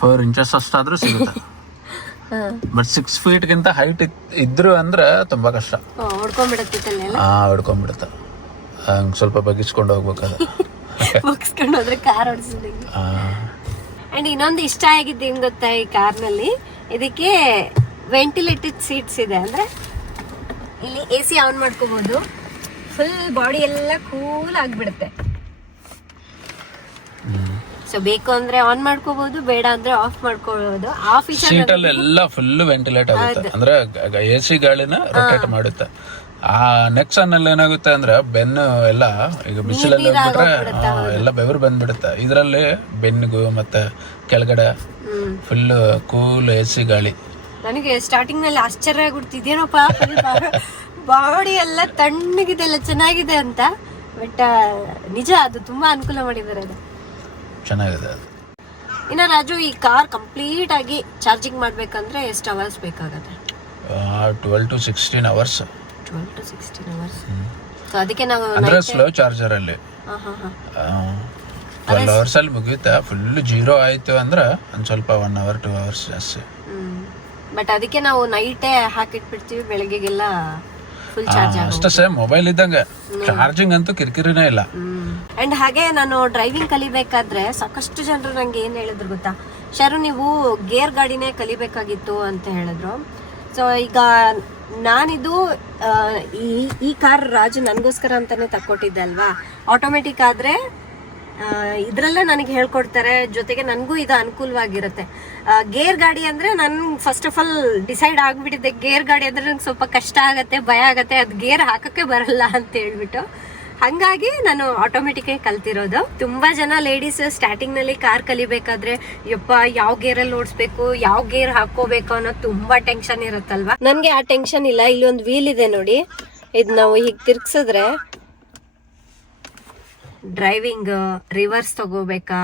ಫೋರ್ ಇಂಚಸ್ ಅಷ್ಟಾದ್ರೂ ಸಿಗುತ್ತೆ. ಬಟ್ ಸಿಕ್ಸ್ ಫೀಟ್ಗಿಂತ ಹೈಟ್ ಇದ್ರು ಅಂದ್ರೆ ತುಂಬಾ ಕಷ್ಟ. ಹಾ ಹೊಡ್ಕೊಂಡ್ಬಿಡುತ್ತೆ. ಹಂಗ್ ಸ್ವಲ್ಪ ಬಗ್ಗಿಸ್ಕೊಂಡು ಹೋಗ್ಬೇಕಾದ್ರೆ. ಮುಗಿಸ್ಕೊಂಡು ಹೋದ್ರೆ ಕಾರ್ ಓಡಿಸಿದ್ವಿ ಅಂಡ್ ಇನ್ನೊಂದು ಇಷ್ಟ ಆಗಿದ್ದು ಏನು ಗೊತ್ತಾ ಈ ಕಾರ್ನಲ್ಲಿ ಇದಕ್ಕೆ ವೆಂಟಿಲೇಟೆಡ್ ಸೀಟ್ಸ್ ಇದೆ ಅಂದ್ರೆ ಇಲ್ಲಿ ಎ ಸಿ ಆನ್ ಮಾಡ್ಕೋಬೋದು. ಫುಲ್ ಬಾಡಿ ಎಲ್ಲ ಕೂಲ್ ಆಗಿಬಿಡುತ್ತೆ. ಸೊ ಬೇಕು ಅಂದ್ರೆ ಆನ್ ಮಾಡ್ಕೋಬಹುದು ಬೇಡ ಅಂದ್ರೆ ಆಫ್ ಮಾಡ್ಕೋಬಹುದು ಆ ಫೀಚರ್ ಸೀಟ್ ಅಲ್ಲಿ ಎಲ್ಲ ಫುಲ್ ವೆಂಟಿಲೇಟ್ ಆಗುತ್ತೆ. ಅಂದ್ರೆ ಎ ಸಿ ಗಾಳಿನ ರೊಟೇಟ್ ಮಾಡುತ್ತೆ. ಆ ನೆಕ್ಸ್ಟ್ ಅಲ್ಲಿ ಏನಾಗುತ್ತೆ ಅಂದ್ರೆ ಬೆನ್ನು ಎಲ್ಲ ಈಗ ಬಿಸಿಲಲ್ಲಿ ಹೋಗ್ಬಿಟ್ರೆ ಎಲ್ಲ ಬೆವರು ಬಂದ್ಬಿಡುತ್ತೆ. ಇದರಲ್ಲಿ ಬೆನ್ನಿಗೂ ಮತ್ತೆ ಕೆಳಗಡೆ ಫುಲ್ ಕೂಲ್ ಎ ಸಿ ಗಾಳಿ. ನನಗೆ ಸ್ಟಾರ್ಟಿಂಗ್ನಲ್ಲಿ ಆಶ್ಚರ್ಯ ಆಗ್ಬಿಡ್ತಿದ್ದೇನಪ್ಪ ಬಾಡಿ ಎಲ್ಲ ತಣ್ಣಗಿದೆ ಎಲ್ಲ ಚೆನ್ನಾಗಿದೆ ಅಂತ. ಬಟ್ ನಿಜ ಅದು ತುಂಬಾ ಅನುಕೂಲ ಮಾಡಿದ್ದಾರೆ ಅದು ಚೆನ್ನಾಗಿದೆ ಅದು. ಇನ್ನ ರಾಜು ಈ ಕಾರ್ ಕಂಪ್ಲೀಟ್ ಆಗಿ ಚಾರ್ಜಿಂಗ್ ಮಾಡಬೇಕಂದ್ರೆ ಎಷ್ಟು ಅವರ್ಸ್ ಬೇಕಾಗತ್ತೆ? Twelve to sixteen hours twelve to sixteen hours so ಅದಕ್ಕೆ ನಾವು ಅಂದ್ರೆ ಸ್ಲೋ ಚಾರ್ಜರ್ ಅಲ್ಲಿ. ಹಾ ಹಾ ಹಾ. ಟ್ವೆಲ್ ಅವರ್ಸ್ ಅಲ್ಲಿ ಮುಗಿಯುತ್ತೆ. ಫುಲ್ ಜೀರೋ ಆಯ್ತು ಅಂದ್ರೆ ಒಂದ್ ಸ್ವಲ್ಪ ಒನ್ ಅವರ್ ಟೂ ಅವರ್ಸ್ ಜಾಸ್ತಿ. ಬಟ್ ಅದಕ್ಕೆ ನಾವು ನೈಟೇ ಹಾಕಿಟ್ಬಿಡ್ತೀವಿ ಬೆಳಗ್ಗೆಗೆಲ್ಲ ಫುಲ್ ಚಾರ್ಜ್ ಅಷ್ಟೇ ಸೇಮ್ ಮೊಬೈಲ್ ಇದ್ದಂಗೆ. ಚಾರ್ಜಿಂಗ್ ಅಂತೂ ಕಿರಿಕಿರಿನೇ ಇಲ್ಲ. ಅಂಡ್ ಹಾಗೆ ನಾನು ಡ್ರೈವಿಂಗ್ ಕಲಿಬೇಕಾದ್ರೆ ಸಾಕಷ್ಟು ಜನರು ನಂಗೆ ಏನು ಹೇಳಿದ್ರು ಗೊತ್ತಾ? ಶರು ನೀವು ಗೇರ್ ಗಾಡಿನೇ ಕಲಿಬೇಕಾಗಿತ್ತು ಅಂತ ಹೇಳಿದ್ರು. ಸೊ ಈಗ ನಾನಿದು ಈ ಈ ಕಾರ್ ರಾಜು ನನಗೋಸ್ಕರ ಅಂತಾನೆ ತಕ್ಕೊಟ್ಟಿದ್ದೆ ಅಲ್ವಾ? ಆಟೋಮೆಟಿಕ್ ಆದ್ರೆ ಇದ್ರಲ್ಲೇ ನನಗೆ ಹೇಳ್ಕೊಡ್ತಾರೆ, ಜೊತೆಗೆ ನನಗೂ ಇದು ಅನುಕೂಲವಾಗಿರುತ್ತೆ. ಗೇರ್ ಗಾಡಿ ಅಂದ್ರೆ ನನ್ ಫಸ್ಟ್ ಆಫ್ ಆಲ್ ಡಿಸೈಡ್ ಆಗಿಬಿಟ್ಟಿದ್ದೆ ಗೇರ್ ಗಾಡಿ ಅಂದ್ರೆ ನಂಗೆ ಸ್ವಲ್ಪ ಕಷ್ಟ ಆಗುತ್ತೆ, ಭಯ ಆಗುತ್ತೆ, ಅದು ಗೇರ್ ಹಾಕಕ್ಕೆ ಬರಲ್ಲ ಅಂತ ಹೇಳ್ಬಿಟ್ಟು. ಹಂಗಾಗಿ ನಾನು ಆಟೋಮೆಟಿಕ್ ಕಲ್ತಿರೋದು. ತುಂಬಾ ಜನ ಲೇಡೀಸ್ ಸ್ಟಾರ್ಟಿಂಗ್ನಲ್ಲಿ ಕಾರ್ ಕಲಿಬೇಕಾದ್ರೆ, ಯಪ್ಪ, ಯಾವ ಗೇರ್ ಅಲ್ಲಿ ಓಡಿಸ್ಬೇಕು, ಯಾವ ಗೇರ್ ಹಾಕೋಬೇಕು ಅನ್ನೋ ತುಂಬಾ ಟೆನ್ಷನ್ ಇರುತ್ತಲ್ವಾ? ನನ್ಗೆ ಆ ಟೆನ್ಷನ್ ಇಲ್ಲ, ಇಲ್ಲಿ ಒಂದು ವೀಲ್ ಇದೆ ನೋಡಿ. ಇದು ನಾವು ಹೀಗೆ ತಿರ್ಗ್ಸಿದ್ರೆ ಡ್ರೈವಿಂಗ್ ರಿವರ್ಸ್ ತಗೋಬೇಕಾ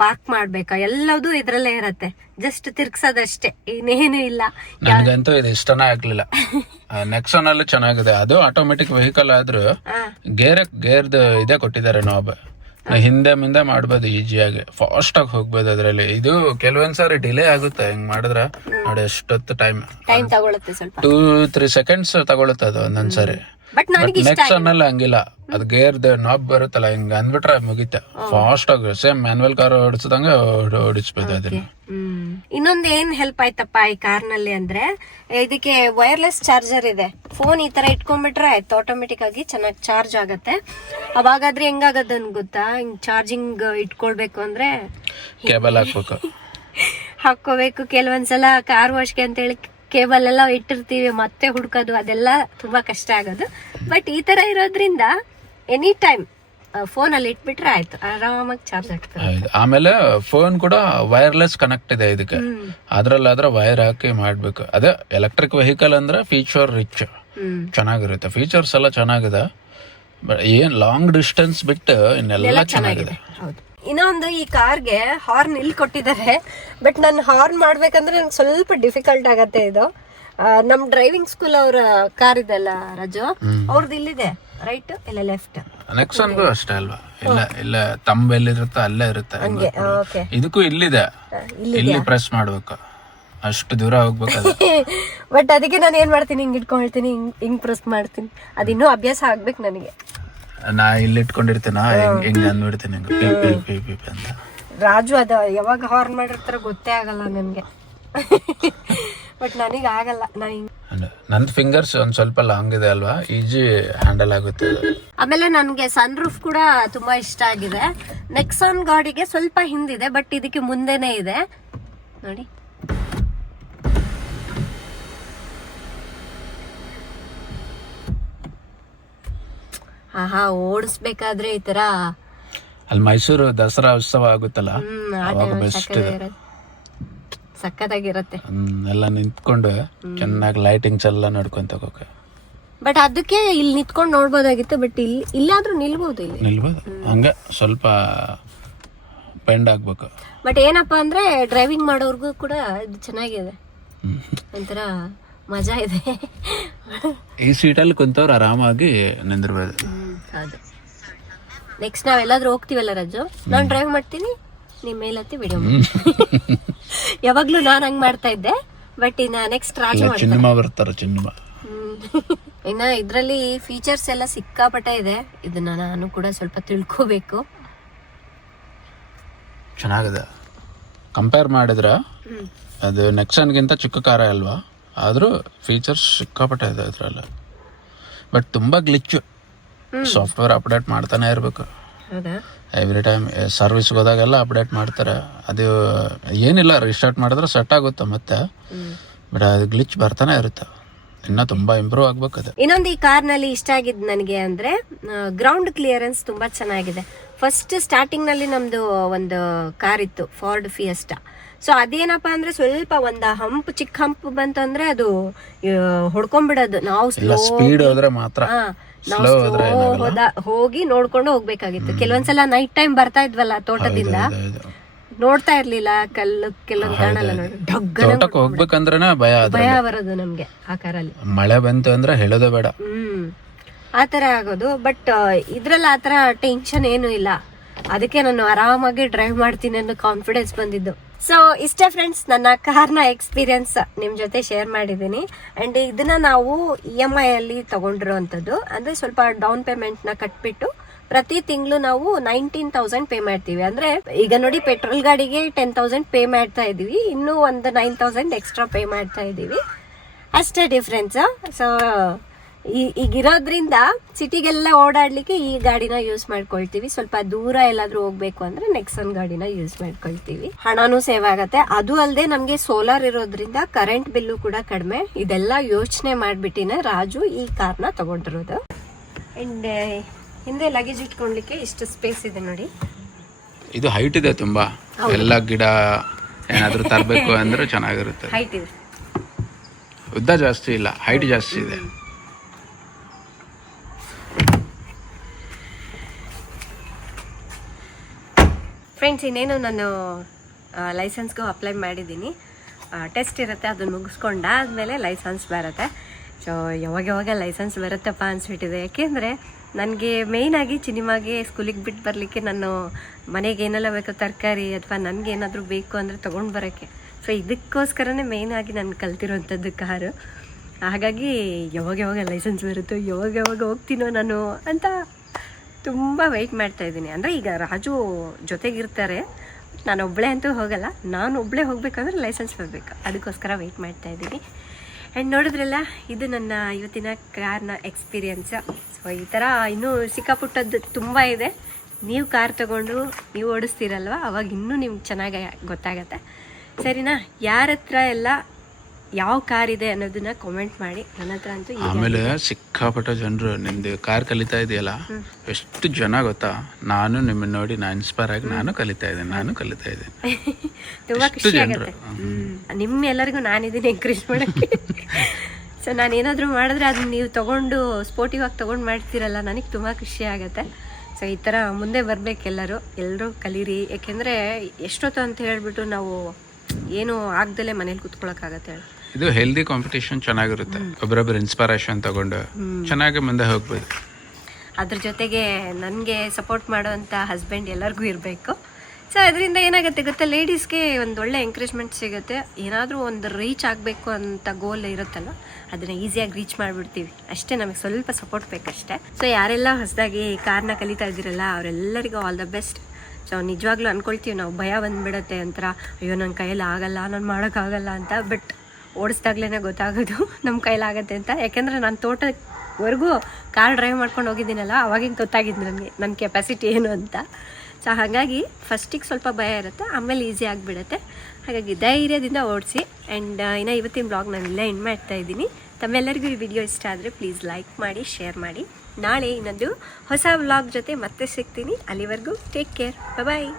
ಪಾರ್ಕ್ ಮಾಡ್ಬೇಕಾ ಎಲ್ಲದೂ ಇದ್ರಲ್ಲೇ ಇರತ್ತೆ. ಜಸ್ಟ್ ತಿರ್ಗ್ಸೋದಷ್ಟೇ ಇನ್ನೇನು ಇಲ್ಲ. ನನ್ಗಂತೂ ಇದು ಇಷ್ಟನೇ ಆಗ್ಲಿಲ್ಲ. ನೆಕ್ಸನ್ ಅಲ್ಲಿ ಚೆನ್ನಾಗಿದೆ. ಅದು ಆಟೋಮೆಟಿಕ್ ವೆಹಿಕಲ್ ಆದ್ರೂ ಗೇರ್ ಗೇರ್ದು ಇದೇ ಕೊಟ್ಟಿದ್ದಾರೆ ನಾಬ್ ಹಿಂದೆ ಮುಂದೆ ಮಾಡ್ಬೋದು ಈಜಿಯಾಗಿ ಫಾಸ್ಟ್ ಆಗಿ ಹೋಗ್ಬೋದು ಅದ್ರಲ್ಲಿ. ಇದು ಕೆಲವೊಂದ್ ಸಾರಿ ಡಿಲೇ ಆಗುತ್ತೆ. ಹಿಂಗ್ ಮಾಡಿದ್ರೆ ನೋಡಿ ಎಷ್ಟೊತ್ತು ಟೈಮ್ ಟೂ ತ್ರೀ ಸೆಕೆಂಡ್ಸ್ ತಗೊಳುತ್ತೆ ಅದು ಒಂದೊಂದ್ ಸಾರಿ. ಬಟ್ ನನಗೆ ಇಷ್ಟ ಅಲ್ಲಿ ಹಂಗಿಲ್ಲ. ಅದು ಗೇರ್ದ ನಾಬ್ ಬರುತ್ತಲ್ಲ ಹಿಂಗ ಅಂದ್ಬಿಟ್ರೆ ಮುಗಿತ. ಫಾಸ್ಟ್ ಆಗಿ ಸೇಮ್ ಮ್ಯಾನ್ಯಲ್ ಕಾರ್ ಓಡಿಸಿದಂಗ ಓಡಿಸ್ಬೋದು ಅದನ್ನ. ಇನ್ನೊಂದ್ ಏನ್ ಹೆಲ್ಪ್ ಆಯ್ತಪ್ಪ ಈ ಕಾರ್ನಲ್ಲಿ ಅಂದ್ರೆ ಇದಕ್ಕೆ ವೈರ್ಲೆಸ್ ಚಾರ್ಜರ್ ಇದೆ. ಫೋನ್ ಈ ತರ ಇಟ್ಕೊಂಡ್ಬಿಟ್ರೆ ಆಯ್ತು ಆಟೋಮೆಟಿಕ್ ಆಗಿ ಚೆನ್ನಾಗಿ ಚಾರ್ಜ್ ಆಗತ್ತೆ. ಅವಾಗಾದ್ರೆ ಹೆಂಗಾಗದನ್ ಗೊತ್ತಾ? ಹಿಂಗ್ ಚಾರ್ಜಿಂಗ್ ಇಟ್ಕೊಳ್ಬೇಕು ಅಂದ್ರೆ ಕೇಬಲ್ ಹಾಕ್ಬೇಕು. ಹಾಕೋಬೇಕು ಕೆಲವೊಂದ್ಸಲ ಕಾರ್ ವಾಶ್ಗೆ ಅಂತೇಳಿ ಕೇಬಲ್ ಎಲ್ಲ ಇಟ್ಟಿರ್ತೀವಿ ಮತ್ತೆ ಹುಡ್ಕೋದು ಅದೆಲ್ಲ ತುಂಬಾ ಕಷ್ಟ ಆಗೋದು. ಬಟ್ ಈ ತರ ಇರೋದ್ರಿಂದ ಎನಿ ಟೈಮ್ ಫೋನ್ ಅಲ್ಲಿ ಇಟ್ಬಿಟ್ರೆ ಆಯ್ತು. ಆರಾಮಾಗಿ ಚಾರ್ಜ್ ಆಗ್ತದೆ. ಆಮೇಲೆ ಫೋನ್ ಕೂಡ ವೈರ್ಲೆಸ್ ಕನೆಕ್ಟ್ ಇದೆ ಇದಕ್ಕೆ. ಅದ್ರಲ್ಲಾದ್ರೆ ವೈರ್ ಹಾಕಿ ಮಾಡ್ಬೇಕು. ಅದೇ ಎಲೆಕ್ಟ್ರಿಕ್ ವೆಹಿಕಲ್ ಅಂದ್ರೆ ಫೀಚರ್ ರಿಚ್ ಚೆನ್ನಾಗಿರುತ್ತೆ. ಫೀಚರ್ಸ್ ಎಲ್ಲ ಚೆನ್ನಾಗಿದೆ. ಏನ್ ಲಾಂಗ್ ಡಿಸ್ಟೆನ್ಸ್ ಬಿಟ್ಟು ಇನ್ನೆಲ್ಲ ಚೆನ್ನಾಗಿದೆ. ಇನ್ನೊಂದು ಈ ಕಾರ್ಗೆ ಹಾರ್ನ್ ಇಲ್ಲಿ ಕೊಟ್ಟಿದ್ದಾರೆ. ಬಟ್ ನಾನು ಹಾರ್ನ್ ಮಾಡ್ಬೇಕಂದ್ರೆ ನಂಗೆ ಸ್ವಲ್ಪ ಡಿಫಿಕಲ್ಟ್ ಆಗತ್ತೆ ಇದು. ನಮ್ಮ ನಮ್ ಡ್ರೈವಿಂಗ್ ಸ್ಕೂಲ್ ಅವರ ಕಾರ್ ಇದೆಲ್ಲ ರಜು? ಅವ್ರದ್ದು ಇಲ್ಲಿದೆ ರೈಟ್ ಇಲ್ಲ ಲೆಫ್ಟ್ ನೆಕ್ಸನ್ಗೂ ಅಷ್ಟೇ ಅಲ್ವಾ? ಇಲ್ಲ ಇಲ್ಲ ತಂಬ ಎಲ್ಲಿರುತ್ತೆ ಅಲ್ಲೇ ಇರುತ್ತೆ. ಇದಕ್ಕೂ ಇಲ್ಲಿದೆ. ಇಲ್ಲಿ ಪ್ರೆಸ್ ಮಾಡ್ಬೇಕು. ಅಷ್ಟು ದೂರ ಹೋಗ್ಬೇಕು ಬಟ್ ಅದಕ್ಕೆ ನಾನು ಏನ್ ಮಾಡ್ತೀನಿ? ಹಿಂಗ್ ಇಟ್ಕೊಳ್ತೀನಿ ಹಿಂಗ್ ಹಿಂಗ್ ಪ್ರೆಸ್ ಮಾಡ್ತೀನಿ. ಅದಿನ್ನೂ ಅಭ್ಯಾಸ ಆಗ್ಬೇಕು ನನಗೆ. ನಾ ಇಲ್ಲಿ ಇಟ್ಕೊಂಡಿರ್ತೇನೆ? ಹಿಂಗ್ ಅಂದ್ಬಿಡ್ತೀನಿ ಅಂತ. ರಾಜು ಅದ ಯಾವಾಗ ಹಾರ್ನ್ ಮಾಡಿರ್ತಾರ ಗೊತ್ತೇ ಆಗಲ್ಲ ನನಗೆ. ಬಟ್ ನನಗೆ ಆಗಲ್ಲ ನಾನು ನನ್ನ ನಂದ್ ಫಿಂಗರ್ಸ್ ಒಂದ್ ಸ್ವಲ್ಪ ಲಾಂಗ್ ಇದೆ ಅಲ್ವಾ? ಈಜಿ ಹ್ಯಾಂಡಲ್ ಆಗುತ್ತೆ. ಆಮೇಲೆ ನನಗೆ ಸನ್ ರೂಫ್ ಕೂಡ ತುಂಬಾ ಇಷ್ಟ ಆಗಿದೆ. ನೆಕ್ಸಾನ್ ಗಾಡಿಗೆ ಸ್ವಲ್ಪ ಹಿಂದಿದೆ ಬಟ್ ಇದಕ್ಕೆ ಮುಂದೆನೆ ಇದೆ. ನೋಡಿ. ಆಹಾ ಓಡಿಸ್ಬೇಕಾದ್ರೆ ಈ ತರ. ಅಲ್ಲಿ ಮೈಸೂರು ದಸರಾ ಉತ್ಸವ ಆಗುತ್ತಲ್ಲ? ಹ್ಮ್ ಆ ಅವಾಗ time ಬೆಸ್ಟ್ ಸಕ್ಕತ್ತಾಗಿರತ್ತೆ. ಎಲ್ಲ ನಿಂತ್ಕೊಂಡು ಚೆನ್ನಾಗಿ ಲೈಟಿಂಗ್ಸ್ ಎಲ್ಲ ನೋಡ್ಕೊಂತ ಹೋಗಕ್ಕೆ ಬಟ್ ಅದಕ್ಕೆ ಇಲ್ಲಿ ನಿಂತ್ಕೊಂಡು ನೋಡ್ಬೋದಾಗಿತ್ತು ಬಟ್ ಇಲ್ಲಿ ಇಲ್ಲಾದ್ರೂ ನಿಲ್ಬೋದು ಇಲ್ಲಿ. ನಿಲ್ಬೋದು. ಹಂಗೆ ಸ್ವಲ್ಪ ಪೆಂಡ್ ಆಗ್ಬೇಕು. ಬಟ್ ಏನಪ್ಪಾ ಅಂದ್ರೆ ಡ್ರೈವಿಂಗ್ ಮಾಡೋರ್ಗೂ ಕೂಡ ಇದು ಚೆನ್ನಾಗಿದೆ. ಒಂಥರ ಮಜಾ ಇದೆ. ಈ ಸೀಟಲ್ಲಿ ಕುಂತವ್ರು ಆರಾಮಾಗಿ ನಿಂದಿರ್ಬೋದು. ಹೌದು. ನೆಕ್ಸ್ಟ್ ನಾವೆಲ್ಲಾದ್ರೂ ಹೋಗ್ತೀವಲ್ಲ ರಜ್ಜು? ನಾನು ಡ್ರೈವ್ ಮಾಡ್ತೀನಿ ನಿಮ್ ಮೇಲತ್ತಿ ವಿಡಿಯೋ ಯಾವಾಗ್ಲೂ ನಾನು ಹಂಗ್ ಮಾಡ್ತಾ ಇದ್ದೆ ಬಟ್ ಇನ್ನ ನೆಕ್ಸ್ಟ್ ರಾಜು. ಚಿನ್ನಮ್ಮ ಬರ್ತಾರೆ ಚಿನ್ನಮ್ಮ. ಇನ್ನ ಇದ್ರಲ್ಲಿ ಫೀಚರ್ಸ್ ಎಲ್ಲ ಸಿಕ್ಕಾಪಟ್ಟೆ ಇದೆ. ಇದನ್ನ ನಾನು ಕೂಡ ಸ್ವಲ್ಪ ತಿಳ್ಕೋಬೇಕು. ಚೆನ್ನಾಗಿದೆ. ಕಂಪೇರ್ ಮಾಡಿದ್ರೆ ಅದು ನೆಕ್ಸನ್ಗಿಂತ ಚಿಕ್ಕ ಕಾರ ಅಲ್ವಾ? ಆದರೂ ಫೀಚರ್ಸ್ ಸಿಕ್ಕಾಪಟ್ಟೆ ಇದೆ ಅದರಲ್ಲಿ ಬಟ್ ತುಂಬ ಗ್ಲಿಚ್ಚು ಸಾಫ್ಟ್ವೇರ್ ಅಪ್ಡೇಟ್ ಮಾಡ್ತಾನೆ ಇರಬೇಕು. ಎವ್ರಿ ಟೈಮ್ ಸರ್ವಿಸ್ಗೆ ಹೋದಾಗೆಲ್ಲ ಅಪ್ಡೇಟ್ ಮಾಡ್ತಾರೆ. ಅದು ಏನಿಲ್ಲ ರಿಸ್ಟಾರ್ಟ್ ಮಾಡಿದ್ರೆ ಸೆಟ್ ಆಗುತ್ತೆ ಮತ್ತೆ. ಬಟ್ ಅದು ಗ್ಲಿಚ್ ಬರ್ತಾನೆ ಇರುತ್ತೆ. ಇನ್ನ ತುಂಬಾ ಇಂಪ್ರೂವ್ ಆಗ್ಬೇಕು ಅದು. ಇನ್ನೊಂದು ಈ ಕಾರ್ನಲ್ಲಿ ಇಷ್ಟ ಆಗಿದ್ದು ನನಗೆ ಅಂದ್ರೆ ಗ್ರೌಂಡ್ ಕ್ಲಿಯರೆನ್ಸ್ ತುಂಬಾ ಚೆನ್ನಾಗಿದೆ. ಫಸ್ಟ್ ಸ್ಟಾರ್ಟಿಂಗ್ನಲ್ಲಿ ನಮ್ದು ಒಂದು ಕಾರ್ ಇತ್ತು ಫಾರ್ಡ್ ಫಿಯಸ್ಟಾ ಸೊ ಅದೇನಪ್ಪಾ ಅಂದ್ರೆ ಸ್ವಲ್ಪ ಒಂದ ಹಂಪ್ ಚಿಕ್ಕ ಹಂಪ್ ಬಂತಂದ್ರೆ ಅದು ಹೊಡ್ಕೊಂಡ್ಬಿಡೋದು. ನಾವು ಸ್ಪೀಡ್ ಹೋದ್ರೆ ಮಾತ್ರ. ನಾವು ಸ್ಲೋ ಹೋದ ಹೋಗಿ ನೋಡ್ಕೊಂಡು ಹೋಗ್ಬೇಕಾಗಿತ್ತು. ಕೆಲವೊಂದ್ಸಲ ನೈಟ್ ಟೈಮ್ ಬರ್ತಾ ಇದ್ವಲ್ಲ ತೋಟದಿಂದ. ನೋಡ್ತಾ ಇರ್ಲಿಲ್ಲ ಕಲ್ಲು ಕೆಲವೊಂದು ಕಾಣಲ್ಲ ನೋಡಿ. ಡಗ್ಗನ ತೋಟಕ್ಕೆ ಹೋಗ್ಬೇಕಂದ್ರೆ ಭಯ ಭಯ ಬರೋದು ನಮ್ಗೆ ಆ ಕಾರಲ್ಲಿ. ಮಳೆ ಬಂತು ಅಂದ್ರೆ ಹೇಳೋದೇ ಬೇಡ. ಹ್ಮ್. ಆತರ ಆಗೋದು. ಬಟ್ ಇದ್ರಲ್ಲಿ ಆತರ ತರ ಟೆನ್ಷನ್ ಏನು ಇಲ್ಲ. ಅದಕ್ಕೆ ನಾನು ಆರಾಮಾಗಿ ಡ್ರೈವ್ ಮಾಡ್ತೀನಿ ಅನ್ನೋ ಕಾನ್ಫಿಡೆನ್ಸ್ ಬಂದಿದ್ದು. ಸೊ ಇಷ್ಟೇ ಫ್ರೆಂಡ್ಸ್ ನನ್ನ ಕಾರ್ನ ಎಕ್ಸ್ಪೀರಿಯನ್ಸ್ ನಿಮ್ಮ ಜೊತೆ ಶೇರ್ ಮಾಡಿದ್ದೀನಿ. ಅಂಡ್ ಇದನ್ನ ನಾವು ಇ ಎಂ ಐ ಅಲ್ಲಿ ಅಂದರೆ ಅಂದ್ರೆ ಸ್ವಲ್ಪ ಡೌನ್ ಪೇಮೆಂಟ್ನ ಕಟ್ಬಿಟ್ಟು ಪ್ರತಿ ತಿಂಗಳು ನಾವು ನೈನ್ಟೀನ್ ತೌಸಂಡ್ ಪೇ ಮಾಡ್ತೀವಿ. ಅಂದ್ರೆ ಈಗ ನೋಡಿ ಪೆಟ್ರೋಲ್ ಗಾಡಿಗೆ ಟೆನ್ ತೌಸಂಡ್ ಪೇ ಮಾಡ್ತಾ ಇದೀವಿ ಇನ್ನೂ ಒಂದು ನೈನ್ ತೌಸಂಡ್ ಎಕ್ಸ್ಟ್ರಾ ಪೇ ಮಾಡ್ತಾ ಇದೀವಿ ಅಷ್ಟೇ ಡಿಫ್ರೆನ್ಸ್ ಸೊ ಈಗಿರೋದ್ರಿಂದ ಸಿಟಿಗೆಲ್ಲ ಓಡಾಡ್ಲಿಕ್ಕೆ ಈ ಗಾಡಿನ ಯೂಸ್ ಮಾಡ್ಕೊಳ್ತೀವಿ. ಸ್ವಲ್ಪ ದೂರ ಎಲ್ಲಾದ್ರೂ ಹೋಗ್ಬೇಕು ಅಂದ್ರೆ ನೆಕ್ಸನ್ ಗಾಡಿನ ಯೂಸ್ ಮಾಡ್ಕೊಳ್ತೀವಿ. ಹಣನೂ ಸೇವ್ ಆಗತ್ತೆ. ಅದು ಅಲ್ಲದೆ ನಮ್ಗೆ ಸೋಲಾರ್ ಇರೋದ್ರಿಂದ ಕರೆಂಟ್ ಬಿಲ್ಲು ಕೂಡ ಕಡಿಮೆ. ಇದೆಲ್ಲ ಯೋಚನೆ ಮಾಡ್ಬಿಟ್ಟಿನ ರಾಜು ಈ ಕಾರ್ನ ತಗೊಂಡಿರೋದು. ಅಂಡ್ ಹಿಂದೆ ಲಗೇಜ್ ಇಟ್ಕೊಳ್ಲಿಕ್ಕೆ ಇಷ್ಟು ಸ್ಪೇಸ್ ಇದೆ ನೋಡಿ. ಇದು ಹೈಟ್ ಇದೆ ತುಂಬಾ. ಎಲ್ಲ ಗಿಡ ಏನಾದ್ರೂ ತರಬೇಕು ಅಂದ್ರೆ ಚೆನ್ನಾಗಿರುತ್ತೆ. ಹೈಟ್ ಇದೆ. ಉದ್ದ ಜಾಸ್ತಿ ಇಲ್ಲ ಹೈಟ್ ಜಾಸ್ತಿ ಇದೆ. ಫ್ರೆಂಡ್ಸ್ ಇನ್ನೇನು ನಾನು ಲೈಸೆನ್ಸ್ಗೂ ಅಪ್ಲೈ ಮಾಡಿದ್ದೀನಿ. ಟೆಸ್ಟ್ ಇರುತ್ತೆ ಅದನ್ನು ಮುಗಿಸ್ಕೊಂಡಾದ್ಮೇಲೆ ಲೈಸೆನ್ಸ್ ಬರುತ್ತೆ. ಸೊ ಯಾವಾಗ ಯಾವಾಗ ಲೈಸೆನ್ಸ್ ಬರುತ್ತಪ್ಪ ಅನಿಸ್ಬಿಟ್ಟಿದೆ. ಯಾಕೆಂದರೆ ನನಗೆ ಮೇಯ್ನಾಗಿ ಸಿನಿಮಾಗೆ ಸ್ಕೂಲಿಗೆ ಬಿಟ್ಟು ಬರಲಿಕ್ಕೆ ನಾನು ಮನೆಗೆ ಏನೆಲ್ಲ ಬೇಕು, ತರಕಾರಿ ಅಥವಾ ನನಗೆ ಏನಾದರೂ ಬೇಕು ಅಂದರೆ ತೊಗೊಂಡು ಬರೋಕ್ಕೆ. ಸೊ ಇದಕ್ಕೋಸ್ಕರನೇ ಮೇಯ್ನಾಗಿ ನಾನು ಕಲ್ತಿರೋವಂಥದ್ದು ಕಾರು. ಹಾಗಾಗಿ ಯಾವಾಗ ಯಾವಾಗ ಲೈಸೆನ್ಸ್ ಬರುತ್ತೋ, ಯಾವಾಗ ಯಾವಾಗ ಹೋಗ್ತೀನೋ ನಾನು ಅಂತ ತುಂಬ ವೆಯ್ಟ್ ಮಾಡ್ತಾ ಇದ್ದೀನಿ. ಅಂದರೆ ಈಗ ರಾಜು ಜೊತೆಗಿರ್ತಾರೆ. ನಾನು ಒಬ್ಬಳೇ ಅಂತೂ ಹೋಗಲ್ಲ. ನಾನು ಒಬ್ಬಳೇ ಹೋಗಬೇಕಂದ್ರೆ ಲೈಸೆನ್ಸ್ ಬರಬೇಕು ಅದಕ್ಕೋಸ್ಕರ ವೆಯ್ಟ್ ಮಾಡ್ತಾ ಇದ್ದೀನಿ. ಆ್ಯಂಡ್ ನೋಡಿದ್ರಲ್ಲ, ಇದು ನನ್ನ ಇವತ್ತಿನ ಕಾರ್ನ ಎಕ್ಸ್ಪೀರಿಯನ್ಸ್ ಸೊ ಈ ಥರ ಇನ್ನೂ ಸಿಕ್ಕಾಪುಟ್ಟದ್ದು ತುಂಬ ಇದೆ. ನೀವು ಕಾರ್ ತಗೊಂಡು ನೀವು ಓಡಿಸ್ತೀರಲ್ವ? ಅವಾಗ ಇನ್ನೂ ನಿಮ್ಗೆ ಚೆನ್ನಾಗಿ ಗೊತ್ತಾಗತ್ತೆ. ಸರಿನಾ? ಯಾರ ಹತ್ರ ಎಲ್ಲ ಯಾವ ಕಾರ್ ಇದೆ ಅನ್ನೋದನ್ನ ಕಾಮೆಂಟ್ ಮಾಡಿ ನನ್ನ ಹತ್ರ ಅಂತೂ ಆಮೇಲೆ ಸಿಕ್ಕಾಪಟ್ಟೆ ಜನರು ನಿಮ್ದು ಕಾರ್ ಕಲಿತಾ ಇದೆಯಲ್ಲ? ಎಷ್ಟು ಜನ ಗೊತ್ತಾ? ನಾನು ನಿಮ್ಮನ್ನ ನೋಡಿ ನಾ ಇನ್ಸ್ಪೈರ್ ಆಗಿ ನಾನು ಕಲಿತಾ ಇದ್ದೇನೆ ನಾನು ಕಲಿತಾ ಇದ್ದೇನೆ. ತುಂಬಾ ಖುಷಿ ಆಗುತ್ತೆ. ನಿಮ್ಮ ಎಲ್ಲರಿಗೂ ನಾನಿದ್ದೀನಿ ಎಂಕರೇಜ್ ಮಾಡಕ್ಕೆ. ಸೊ ನಾನು ಏನಾದರೂ ಮಾಡಿದ್ರೆ ಅದನ್ನ ನೀವು ತಗೊಂಡು ಸ್ಪೋರ್ಟಿವ್ ಆಗಿ ತಗೊಂಡು ಮಾಡ್ತೀರಲ್ಲ ನನಗೆ ತುಂಬ ಖುಷಿ ಆಗುತ್ತೆ. ಸೊ ಈ ಥರ ಮುಂದೆ ಬರ್ಬೇಕು ಎಲ್ಲರೂ. ಎಲ್ಲರೂ ಕಲೀರಿ. ಯಾಕೆಂದ್ರೆ ಎಷ್ಟೊತ್ತು ಅಂತ ಹೇಳಿಬಿಟ್ಟು ನಾವು ಏನು ಆಗ್ದಲೇ ಮನೇಲಿ ಕುತ್ಕೊಳ್ಳೋಕ್ಕಾಗತ್ತೆ ಹೇಳಿ. ಇದು ಹೆಲ್ದಿ ಕಾಂಪಿಟೇಷನ್ ಚೆನ್ನಾಗಿರುತ್ತೆ. ಒಬ್ಬರೊಬ್ಬರು ಇನ್ಸ್ಪಿರೇಷನ್ ತಗೊಂಡು ಚೆನ್ನಾಗಿ ಮುಂದೆ ಹೋಗ್ಬೋದು. ಅದ್ರ ಜೊತೆಗೆ ನನಗೆ ಸಪೋರ್ಟ್ ಮಾಡುವಂಥ ಹಸ್ಬೆಂಡ್ ಎಲ್ಲರಿಗೂ ಇರಬೇಕು. ಸೊ ಅದರಿಂದ ಏನಾಗುತ್ತೆ ಗೊತ್ತಾ? ಲೇಡೀಸ್ಗೆ ಒಂದು ಒಳ್ಳೆ ಎಂಕರೇಜ್ಮೆಂಟ್ ಸಿಗುತ್ತೆ. ಏನಾದರೂ ಒಂದು ರೀಚ್ ಆಗಬೇಕು ಅಂತ ಗೋಲ್ ಇರುತ್ತಲ್ಲ ಅದನ್ನು ಈಸಿಯಾಗಿ ರೀಚ್ ಮಾಡಿಬಿಡ್ತೀವಿ. ಅಷ್ಟೇ ನಮಗೆ ಸ್ವಲ್ಪ ಸಪೋರ್ಟ್ ಬೇಕಷ್ಟೇ. ಸೊ ಯಾರೆಲ್ಲ ಹೊಸದಾಗಿ ಕಾರ್ನ ಕಲಿತಾ ಇದ್ದೀರಲ್ಲ ಅವರೆಲ್ಲರಿಗೂ ಆಲ್ ದ ಬೆಸ್ಟ್ ಸೊ ನಿಜವಾಗ್ಲೂ ಅಂದ್ಕೊಳ್ತೀವಿ ನಾವು ಭಯ ಬಂದ್ಬಿಡುತ್ತೆ ಒಂಥರ ಅಯ್ಯೋ ನನ್ನ ಕೈಯಲ್ಲಿ ಆಗಲ್ಲ ನಾನು ಮಾಡೋಕ್ಕಾಗಲ್ಲ ಅಂತ. ಬಟ್ ಓಡಿಸ್ದಾಗ್ಲೇ ಗೊತ್ತಾಗೋದು ನಮ್ಮ ಕೈಲಾಗತ್ತೆ ಅಂತ. ಯಾಕೆಂದರೆ ನಾನು ತೋಟವರೆಗೂ ಕಾರ್ ಡ್ರೈವ್ ಮಾಡ್ಕೊಂಡು ಹೋಗಿದ್ದೀನಲ್ಲ, ಅವಾಗಿಂದ ಗೊತ್ತಾಗಿದ್ದು ನನಗೆ ನನ್ನ ಕೆಪಾಸಿಟಿ ಏನು ಅಂತ. ಸೊ ಹಾಗಾಗಿ ಫಸ್ಟಿಗೆ ಸ್ವಲ್ಪ ಭಯ ಇರುತ್ತೆ, ಆಮೇಲೆ ಈಸಿ ಆಗಿಬಿಡುತ್ತೆ. ಹಾಗಾಗಿ ಧೈರ್ಯದಿಂದ ಓಡಿಸಿ ಆ್ಯಂಡ್ ಇನ್ನು ಇವತ್ತಿನ ಬ್ಲಾಗ್ ನಾನು ಇಲ್ಲೇ ಎಂಡ್ ಮಾಡ್ತಾ ಇದ್ದೀನಿ. ತಮ್ಮೆಲ್ಲರಿಗೂ ಈ ವಿಡಿಯೋ ಇಷ್ಟ ಆದರೆ ಪ್ಲೀಸ್ ಲೈಕ್ ಮಾಡಿ ಶೇರ್ ಮಾಡಿ. ನಾಳೆ ಇನ್ನೊಂದು ಹೊಸ ವ್ಲಾಗ್ ಜೊತೆ ಮತ್ತೆ ಸಿಗ್ತೀನಿ. ಅಲ್ಲಿವರೆಗೂ ಟೇಕ್ ಕೇರ್ ಬಾಯ್